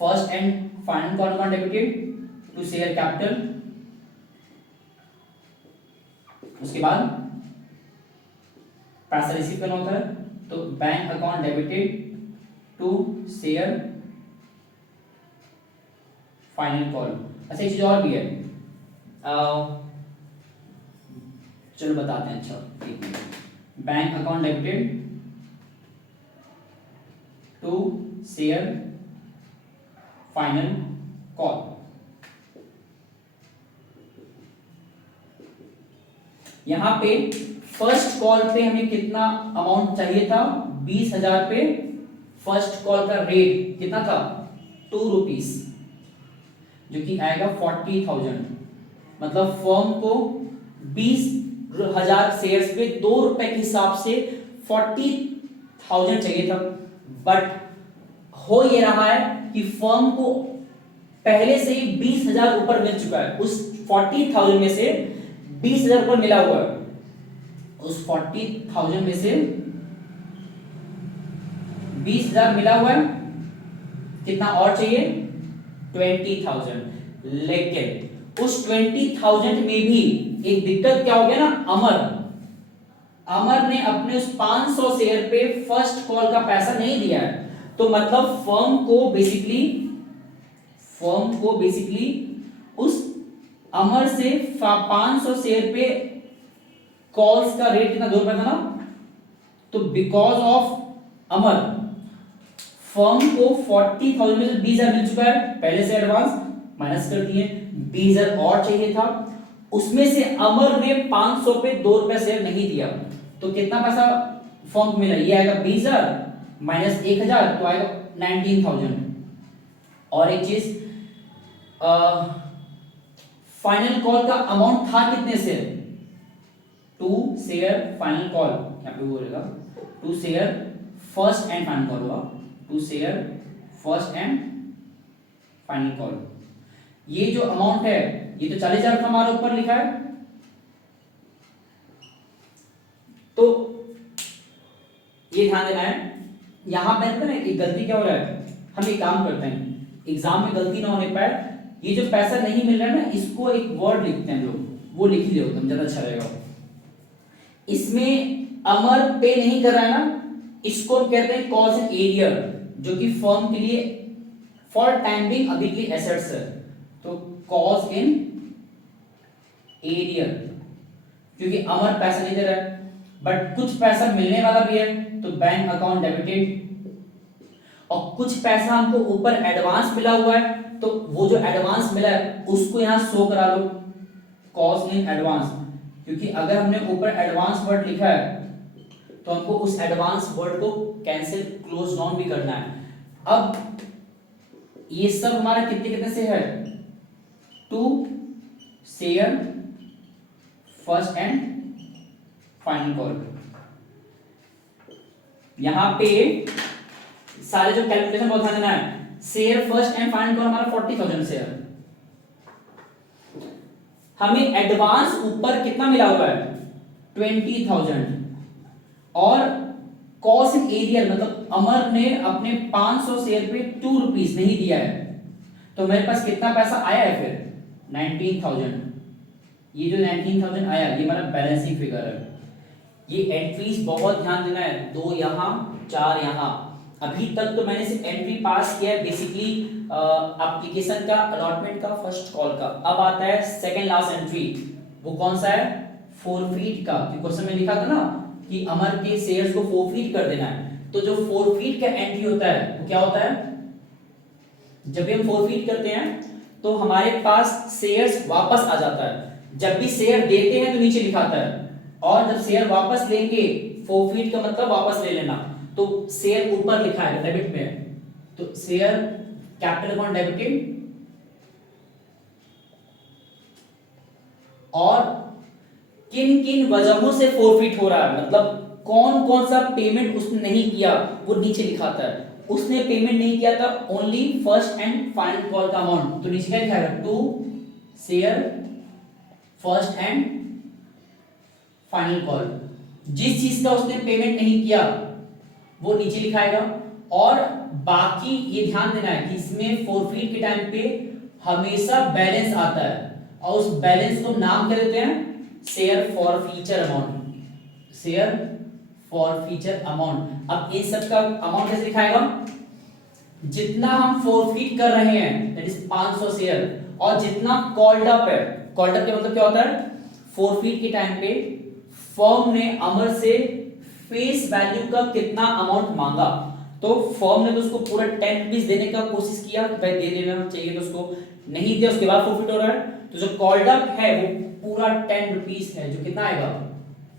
first and final call amount debited to share capital, उसके बाद पैसा रिसीव करना होता है, तो bank account debited to share final call. अच्छा, एक चीज और भी है, चलो बताते हैं। अच्छा, bank account debited to share final call. यहां पे फर्स्ट कॉल पे हमें कितना अमाउंट चाहिए था, 20,000 पे फर्स्ट कॉल का रेट कितना था, 2 रुपीस, जो कि आएगा 40,000। मतलब फर्म को 20,000 शेयर्स पे 2 रुपए के हिसाब से 40,000 चाहिए था। बट हो ये रहा है कि फर्म को पहले से ही 20,000 ऊपर मिल चुका है, उस 40,000 में से 20,000 ऊपर मिला हुआ है, उस 40,000 में से 20,000 मिला हुआ है, कितना और चाहिए, 20,000। लेकिन उस 20,000 में भी एक दिक्कत क्या हो गया ना, अमर ने अपने उस 500 शेयर पे फर्स्ट कॉल का पैसा नहीं दिया है, तो मतलब फर्म को बेसिकली उस अमर से 500 शेयर पे कॉल्स का रेट कितना, 2 रुपए था ना, तो बिकॉज ऑफ अमर फर्म को 40,000 में से 20,000 मिल चुका है पहले से एडवांस, माइनस कर दिए, 20,000 और चाहिए था, उसमें से अमर ने 500 पे 2 रुपए शेयर नहीं दिया, तो कितना पैसा फर्म को मिला, ये आएगा 20,000 माइनस 1,000, तो आएगा 19,000। और एक चीज, फाइनल कॉल का अमाउंट था कितने शेयर, 2 शेयर फाइनल कॉल, यहाँ पे वो रहेगा 2 share first and final call होगा, 2 share first and final call. ये जो अमाउंट है ये तो 40,000 का हमारा ऊपर लिखा है, तो ये ध्यान देना है। यहां पर ना एक गलती क्या हो रहा है, हम एक काम करते हैं, एग्जाम में गलती ना होने पाए, ये जो पैसा नहीं मिल रहा है ना, इसको एक वर्ड लिखते हैं लोग, वो लिख लो एकदम ज्यादा अच्छा रहेगा। इसमें अमर पे नहीं कर रहा है ना, इसको हम कहते हैं कॉज एंड एरियर, जो कि फर्म के लिए फॉर टाइम बिंग अभी के लिए एसेट्स है, तो कॉज इन एरियर, क्योंकि अमर पैसा नहीं दे रहा है बट कुछ पैसा मिलने वाला भी है, तो बैंक अकाउंट डेबिटेड, और कुछ पैसा हमको ऊपर एडवांस मिला हुआ है, तो वो जो एडवांस मिला है उसको यहां शो करा लो, कॉज इन एडवांस, क्योंकि अगर हमने ऊपर एडवांस वर्ड लिखा है तो हमको उस एडवांस वर्ड को कैंसिल क्लोज डाउन भी करना है। अब ये सब हमारा कितने कितने से है, 2 share first and final call. यहां पे सारे जो कैलकुलेशन बहुत ध्यान देना है, share first and final call हमारा 40,000 शेयर, हमें एडवांस ऊपर कितना मिला हुआ है 20,000, और कॉस्ट इन एरियर मतलब अमर ने अपने 500 शेयर पे 2 रुपीस नहीं दिया है, तो मेरे पास कितना पैसा आया है फिर 19,000। ये जो 19,000 आया ये हमारा बैलेंसिंग फिगर है, ये एंट्रीज बहुत ध्यान देना है, 2 यहाँ 4 यहाँ। अभी तक तो मैंने सिर्फ एंट्री पास किया है बेसिकली एप्लीकेशन का, अलॉटमेंट का, फर्स्ट कॉल का। अब आता है सेकंड लास्ट एंट्री, वो कौन सा है, फोरफीट का। क्वेश्चन में लिखा था ना कि अमर के शेयर्स को फोरफीट कर देना है, तो जो फोरफीट का एंट्री होता है वो क्या होता है, जब भी हम फोरफीट करते हैं तो हमारे पास शेयर्स वापस आ जाता है। जब भी शेयर देते हैं तो नीचे लिखाता है, और जब शेयर वापस लेंगे, फोरफीट का मतलब वापस ले लेना, तो शेयर ऊपर लिखा है डेबिट में, तो शेयर कैपिटल अमाउंट डेबिटेड, और किन किन वजहों से फोरफीट हो रहा है, मतलब कौन कौन सा पेमेंट उसने नहीं किया वो नीचे लिखाता है। उसने पेमेंट नहीं किया था only first and final call का अमाउंट, तो नीचे क्या लिखा है, to share first and final call. जिस चीज का उसने पेमेंट नहीं किया वो नीचे लिखाएगा। और बाकी ये ध्यान देना है कि इसमें फोरफीट के टाइम पे हमेशा बैलेंस आता है, और उस बैलेंस को नाम क्या देते हैं, share for future amount, share for future amount. अब इन सब का अमाउंट कैसे लिखाएगा, जितना हम फोरफीट कर रहे हैं दैट इज 500 शेयर, और जितना कॉल्ड अप है, कॉल्ड अप का मतलब क्या होता है, फोरफीट के टाइम पे फर्म ने अमर से फेस वैल्यू का कितना अमाउंट मांगा, तो फर्म ने तो उसको पूरा 10 रुपीस देने का कोशिश किया कि भाई दे देना चाहिए, तो उसको नहीं दिया, उसके बाद फोरफीट हो रहा है। तो जो कॉल्ड अप है वो पूरा 10 रुपीस है, जो कितना आएगा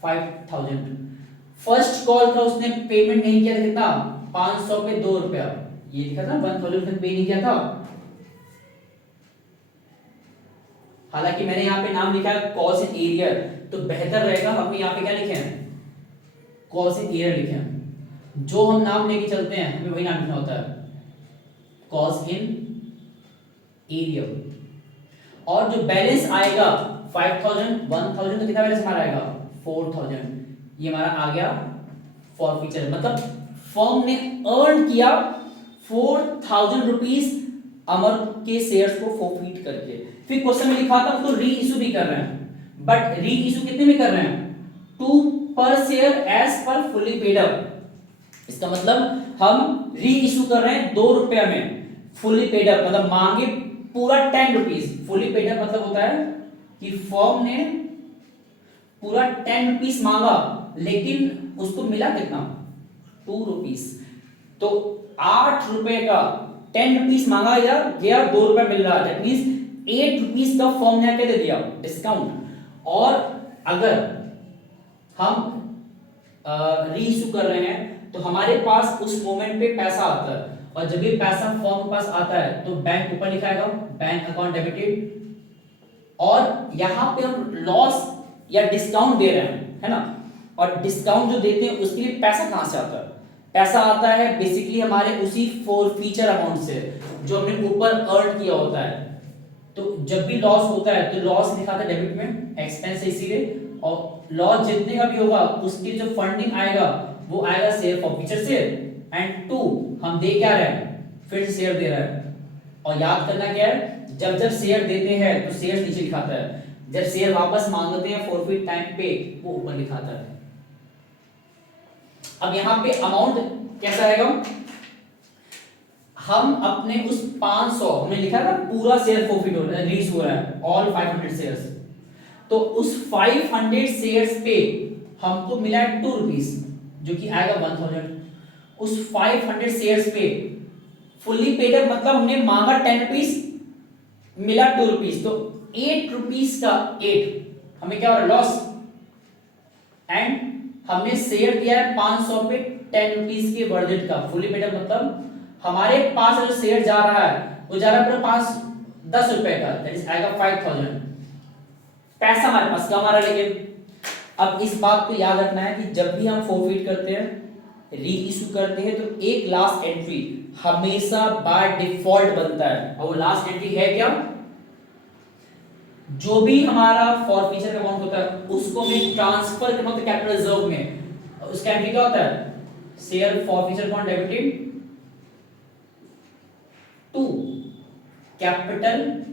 5000। फर्स्ट कॉल का उसने पेमेंट नहीं किया था, कितना 500 पे 2 रुपया, ये लिखा था 1000 पे नहीं किया था। हालांकि मैंने यहाँ पे नाम लिखा है कॉस्ट इन एरियर, तो बेहतर रहेगा हम यहाँ पे क्या लिखे हैं, कॉस्ट इन एरियर लिखे हैं। जो हम नाम लेके चलते हैं हमें वही नाम लिखना होता है, कॉस्ट इन एरियर। और जो बैलेंस आएगा 5000 1000, तो कितना बैलेंस हमारा आएगा 4000, ये हमारा आ गया फॉर फ्यूचर, मतलब फर्म ने अर्न किया 4000 रुपीस अमर के शेयर्स को फोरफीट करके। फिर क्वेश्चन में लिखा था उसको री इशू भी कर रहे हैं, बट री इशू कितने में कर रहे हैं, 2 per share as per fully paid up. इसका मतलब हम री इशू कर रहे हैं 2 रुपया में, फुली पेड अप मतलब मांगे पूरा 10 रुपीस। फुली पेड अप मतलब होता है कि फर्म ने पूरा 10 रुपीस मांगा, लेकिन उसको मिला कितना 2 रुपीस, तो 8 रुपए का 10 रुपीस मांगा या गया 2 रुपए मिल रहा है, दैट मींस 8 रुपीस का फर्म ने क्या दे दिया, डिस्काउंट। और अगर हम री इशू कर रहे हैं तो हमारे पास उस मोमेंट पे पैसा आता है, और जब भी पैसा फर्म के पास आता है तो बैंक ऊपर लिखाएगा बैंक अकाउंट डेबिटेड, और यहां पे हम लॉस या डिस्काउंट दे रहे हैं, है ना। और डिस्काउंट जो देते हैं उसके लिए पैसा कहां से आता है, पैसा आता है बेसिकली हमारे उसी फोरफीचर अमाउंट से जो हमने ऊपर अर्न किया होता है। तो जब भी लॉस होता है तो लॉस लिखा था डेबिट में, एक्सपेंस है इसीलिए, और लॉस जितने का भी होगा उसके जो फंडिंग आएगा वो आएगा share for future share, and 2 हम दे क्या रहे हैं, फिर से शेयर दे रहा है। और याद करना क्या है, जब जब शेयर देते हैं तो शेयर नीचे लिखाता है, जब शेयर वापस मांगते हैं फोरफीट टाइम पे वो ऊपर लिखाता है। अब यहां पे अमाउंट कैसा आएगा, हम अपने उस 500 हमने लिखा ना पूरा शेयर फोरफीट हो रहा है, रिलीज हो रहा है ऑल 500 शेयर्स, तो उस 500 शेयर्स पे हमको मिला है 2 रुपीस जो कि आएगा 1000। उस 500 शेयर्स पे फुल्ली पेड अप मतलब हमने मांगा 10 रुपीस, मिला 2 रुपीस, तो 8 रुपीस का 8 हमें क्या हो रहा है लॉस, एंड हमने शेयर दिया है 500 पे 10 रुपीस के वर्डिट का। फुल्ली पेड अप मतलब हमारे पास जो शेयर जा रहा है वो जा रहा है पूरा 10 रुपए का, दैट इज आएगा 5000, पैसा हमारे पास कम आ रहा है। लेकिन अब इस बात को याद रखना है कि जब भी हम फोरफीट करते हैं, री इशू करते हैं, तो एक लास्ट एंट्री हमेशा बाय डिफॉल्ट बनता है, और वो लास्ट एंट्री है क्या, जो भी हमारा फॉरफीचर का अमाउंट होता है उसको हमें ट्रांसफर करना होता है कैपिटल रिजर्व में। उसका एंट्री क्या होता है, share forfeiture account debited to capital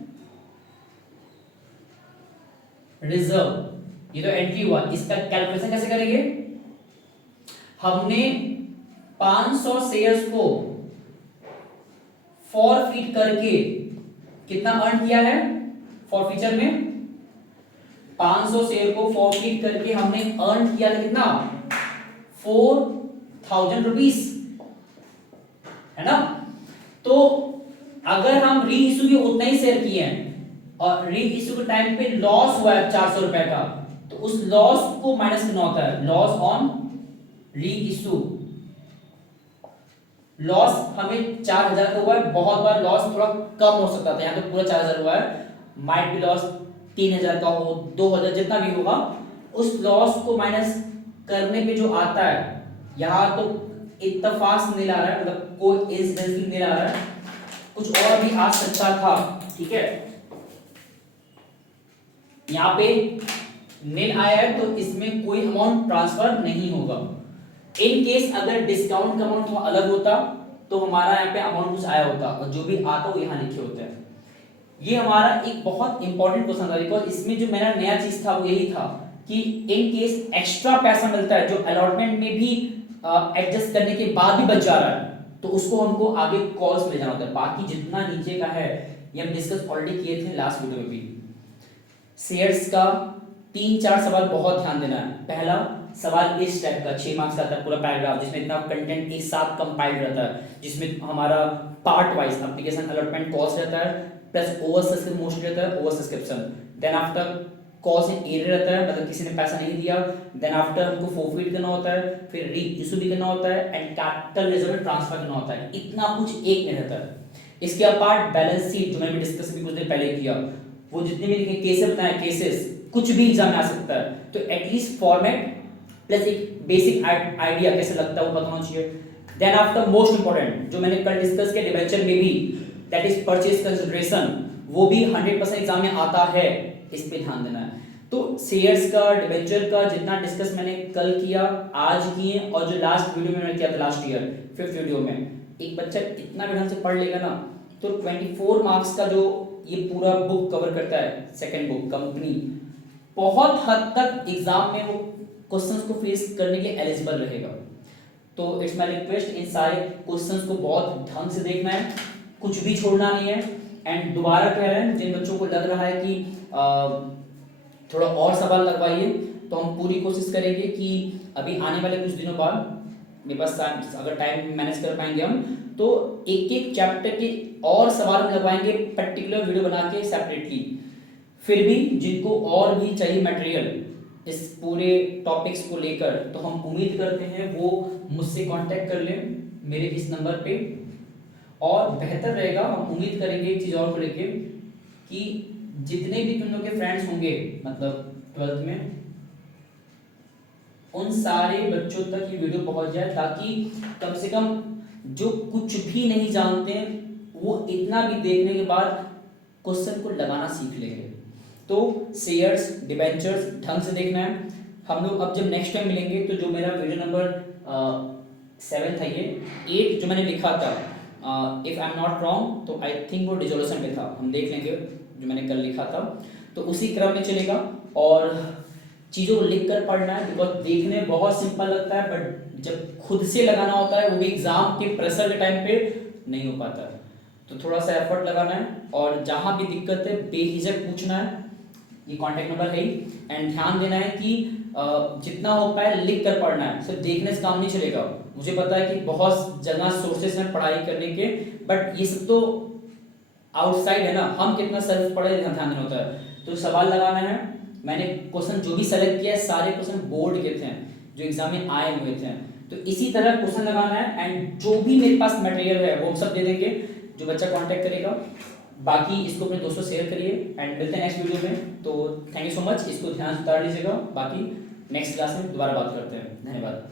reserve. ये तो एंट्री हुआ, इसका कैलकुलेशन कैसे करेंगे, हमने 500 शेयर्स को फॉरफिट करके कितना अर्न किया है फॉरफीचर में? 500 शेयर को फॉरफिट करके हमने अर्न किया था कितना? 4000 रुपीस, है ना? तो अगर हम री इशू के उतना ही शेयर किए हैं और री इशू के टाइम पे लॉस हुआ है 400 रुपए का, तो उस लॉस को माइनस करना होता है, लॉस ऑन री इशू। लॉस हमें 4000 का हुआ है, बहुत बार लॉस थोड़ा कम हो सकता था, यहाँ तो पूरा 4000 हुआ है, माइट भी लॉस 3000 का हो, 2000 जितना भी होगा, उस लॉस को माइनस करने पे जो आता है, यहाँ तो इत्तेफाक नहीं ला रहा है, मतलब कोई इंसिडेंस नहीं ला रहा है, कुछ और भी आ सकता था, ठीक है? यहाँ पे नील आया है तो इसमें कोई अमाउंट ट्रांसफर नहीं होगा। इन केस अगर डिस्काउंट का अमाउंट अलग होता तो हमारा यहाँ पे अमाउंट कुछ आया होता, और जो भी आता वो यहाँ लिखे होते हैं। ये हमारा एक बहुत इंपॉर्टेंट क्वेश्चन था, बिकॉज इसमें जो मेरा नया चीज था वो यही था कि इन केस एक्स्ट्रा पैसा मिलता है जो अलॉटमेंट में भी एडजस्ट करने के बाद भी बच जा रहा है, तो उसको हमको आगे कॉल्स ले जाना होता है। बाकी जितना नीचे का है ये हम डिस्कस ऑलरेडी किए थे लास्ट वीडियो में भी। शेयर्स का 3-4 सवाल बहुत ध्यान देना है। पहला सवाल इस टाइप का 6 मार्क्स का आता है, पूरा पैराग्राफ जिसमें इतना कंटेंट एक साथ कंपाइल्ड रहता है, जिसमें हमारा part wise application allotment cost रहता है, प्लस ओवर सब्सक्रिप्शन मोस्ट रहता है, over subscription, then after cost in arrear रहता है, मतलब किसी ने पैसा नहीं दिया, देन आफ्टर हमको फॉरफिट करना होता है, फिर री इशू भी करना होता है, एंड कैपिटल रिजर्व ट्रांसफर करना होता है। इतना कुछ एक में रहता है। इसके अपार्ट बैलेंस शीट जो मैंने डिस्कस भी कुछ देर पहले किया, वो जितने भी केसेस बताए, केसेस कुछ भी एग्जाम में आ सकता है, तो एटलीस्ट फॉर्मेट प्लस एक बेसिक आइडिया कैसे लगता है वो पता होना चाहिए। देन आफ्टर मोस्ट इंपॉर्टेंट जो मैंने कल डिस्कस किया डिबेंचर में भी, दैट इज परचेज कंसिडरेशन, वो भी 100% एग्जाम में आता है, इस पे ध्यान देना है। तो शेयर्स का, डिबेंचर का जितना डिस्कस मैंने कल किया, आज किए, और जो लास्ट वीडियो में मैंने किया था लास्ट ईयर 5th वीडियो में, एक बच्चा इतना भी ढंग से पढ़ लेगा ना तो 24 मार्क्स का जो ये पूरा बुक कवर करता है, सेकंड बुक कंपनी, बहुत हद तक एग्जाम में वो क्वेश्चंस को फेस करने के एलिजिबल रहेगा। तो इट्स माय रिक्वेस्ट, इन सारे क्वेश्चंस को बहुत ढंग से देखना है, कुछ भी छोड़ना नहीं है। एंड दोबारा कह रहे हैं जिन बच्चों को लग रहा है कि थोड़ा और सवाल लगवाइए, तो हम पूरी कोशिश करेंगे कि अभी आने वाले कुछ दिनों बाद मेरे पास अगर टाइम मैनेज कर पाएंगे हम, तो एक एक चैप्टर के और सवाल लगवाएंगे, पर्टिकुलर वीडियो बना के सेपरेटली। फिर भी जिनको और भी चाहिए मटेरियल इस पूरे टॉपिक्स को लेकर, तो हम उम्मीद करते हैं वो मुझसे कांटेक्ट कर लें मेरे इस नंबर पे। और बेहतर रहेगा, हम उम्मीद करेंगे एक चीज़ और को लेके कि जितने भी तुम लोग के फ्रेंड्स होंगे मतलब 12th में, उन सारे बच्चों तक ये वीडियो पहुंच जाए, ताकि कम से कम जो कुछ भी नहीं जानते वो इतना भी देखने के बाद क्वेश्चन को लगाना सीख लेंगे। तो शेयर्स, डिबेंचर्स ढंग से देखना है। हम लोग अब जब नेक्स्ट टाइम मिलेंगे तो जो मेरा वीडियो नंबर 7 था, ये 8 जो मैंने लिखा था, if I am not wrong, तो आई थिंक वो डिजोल्यूशन पे था, हम देख लेंगे जो मैंने कल लिखा था, तो उसी क्रम में चलेगा। और चीज़ों को लिख कर पढ़ना है, बिकॉज देखने में बहुत सिंपल लगता है, बट जब खुद से लगाना होता है वो भी एग्जाम के प्रेशर के टाइम पे नहीं हो पाता है। तो थोड़ा सा एफर्ट लगाना है, और जहाँ भी दिक्कत है बेहिचक पूछना है, ये कांटेक्ट नंबर है ही। एंड ध्यान देना है कि जितना हो पाए लिख कर पढ़ना है, सिर्फ देखने से काम नहीं चलेगा। मुझे पता है कि बहुत जगह सोर्सेस हैं पढ़ाई करने के, बट ये सब तो आउटसाइड है ना, हम कितना सेल्फ पढ़े ध्यान देना होता है। तो सवाल लगाना है। मैंने क्वेश्चन जो भी सेलेक्ट किया है सारे क्वेश्चन बोर्ड के थे जो एग्जाम में आए हुए थे, तो इसी तरह क्वेश्चन लगाना है। एंड जो भी मेरे पास मटेरियल है वो हम सब दे देंगे जो बच्चा कांटेक्ट करेगा। बाकी इसको अपने दोस्तों शेयर करिए, एंड मिलते हैं नेक्स्ट वीडियो में। तो थैंक यू सो मच, इसको ध्यान से उतार लीजिएगा। बाकी नेक्स्ट क्लास में दोबारा बात करते हैं। धन्यवाद।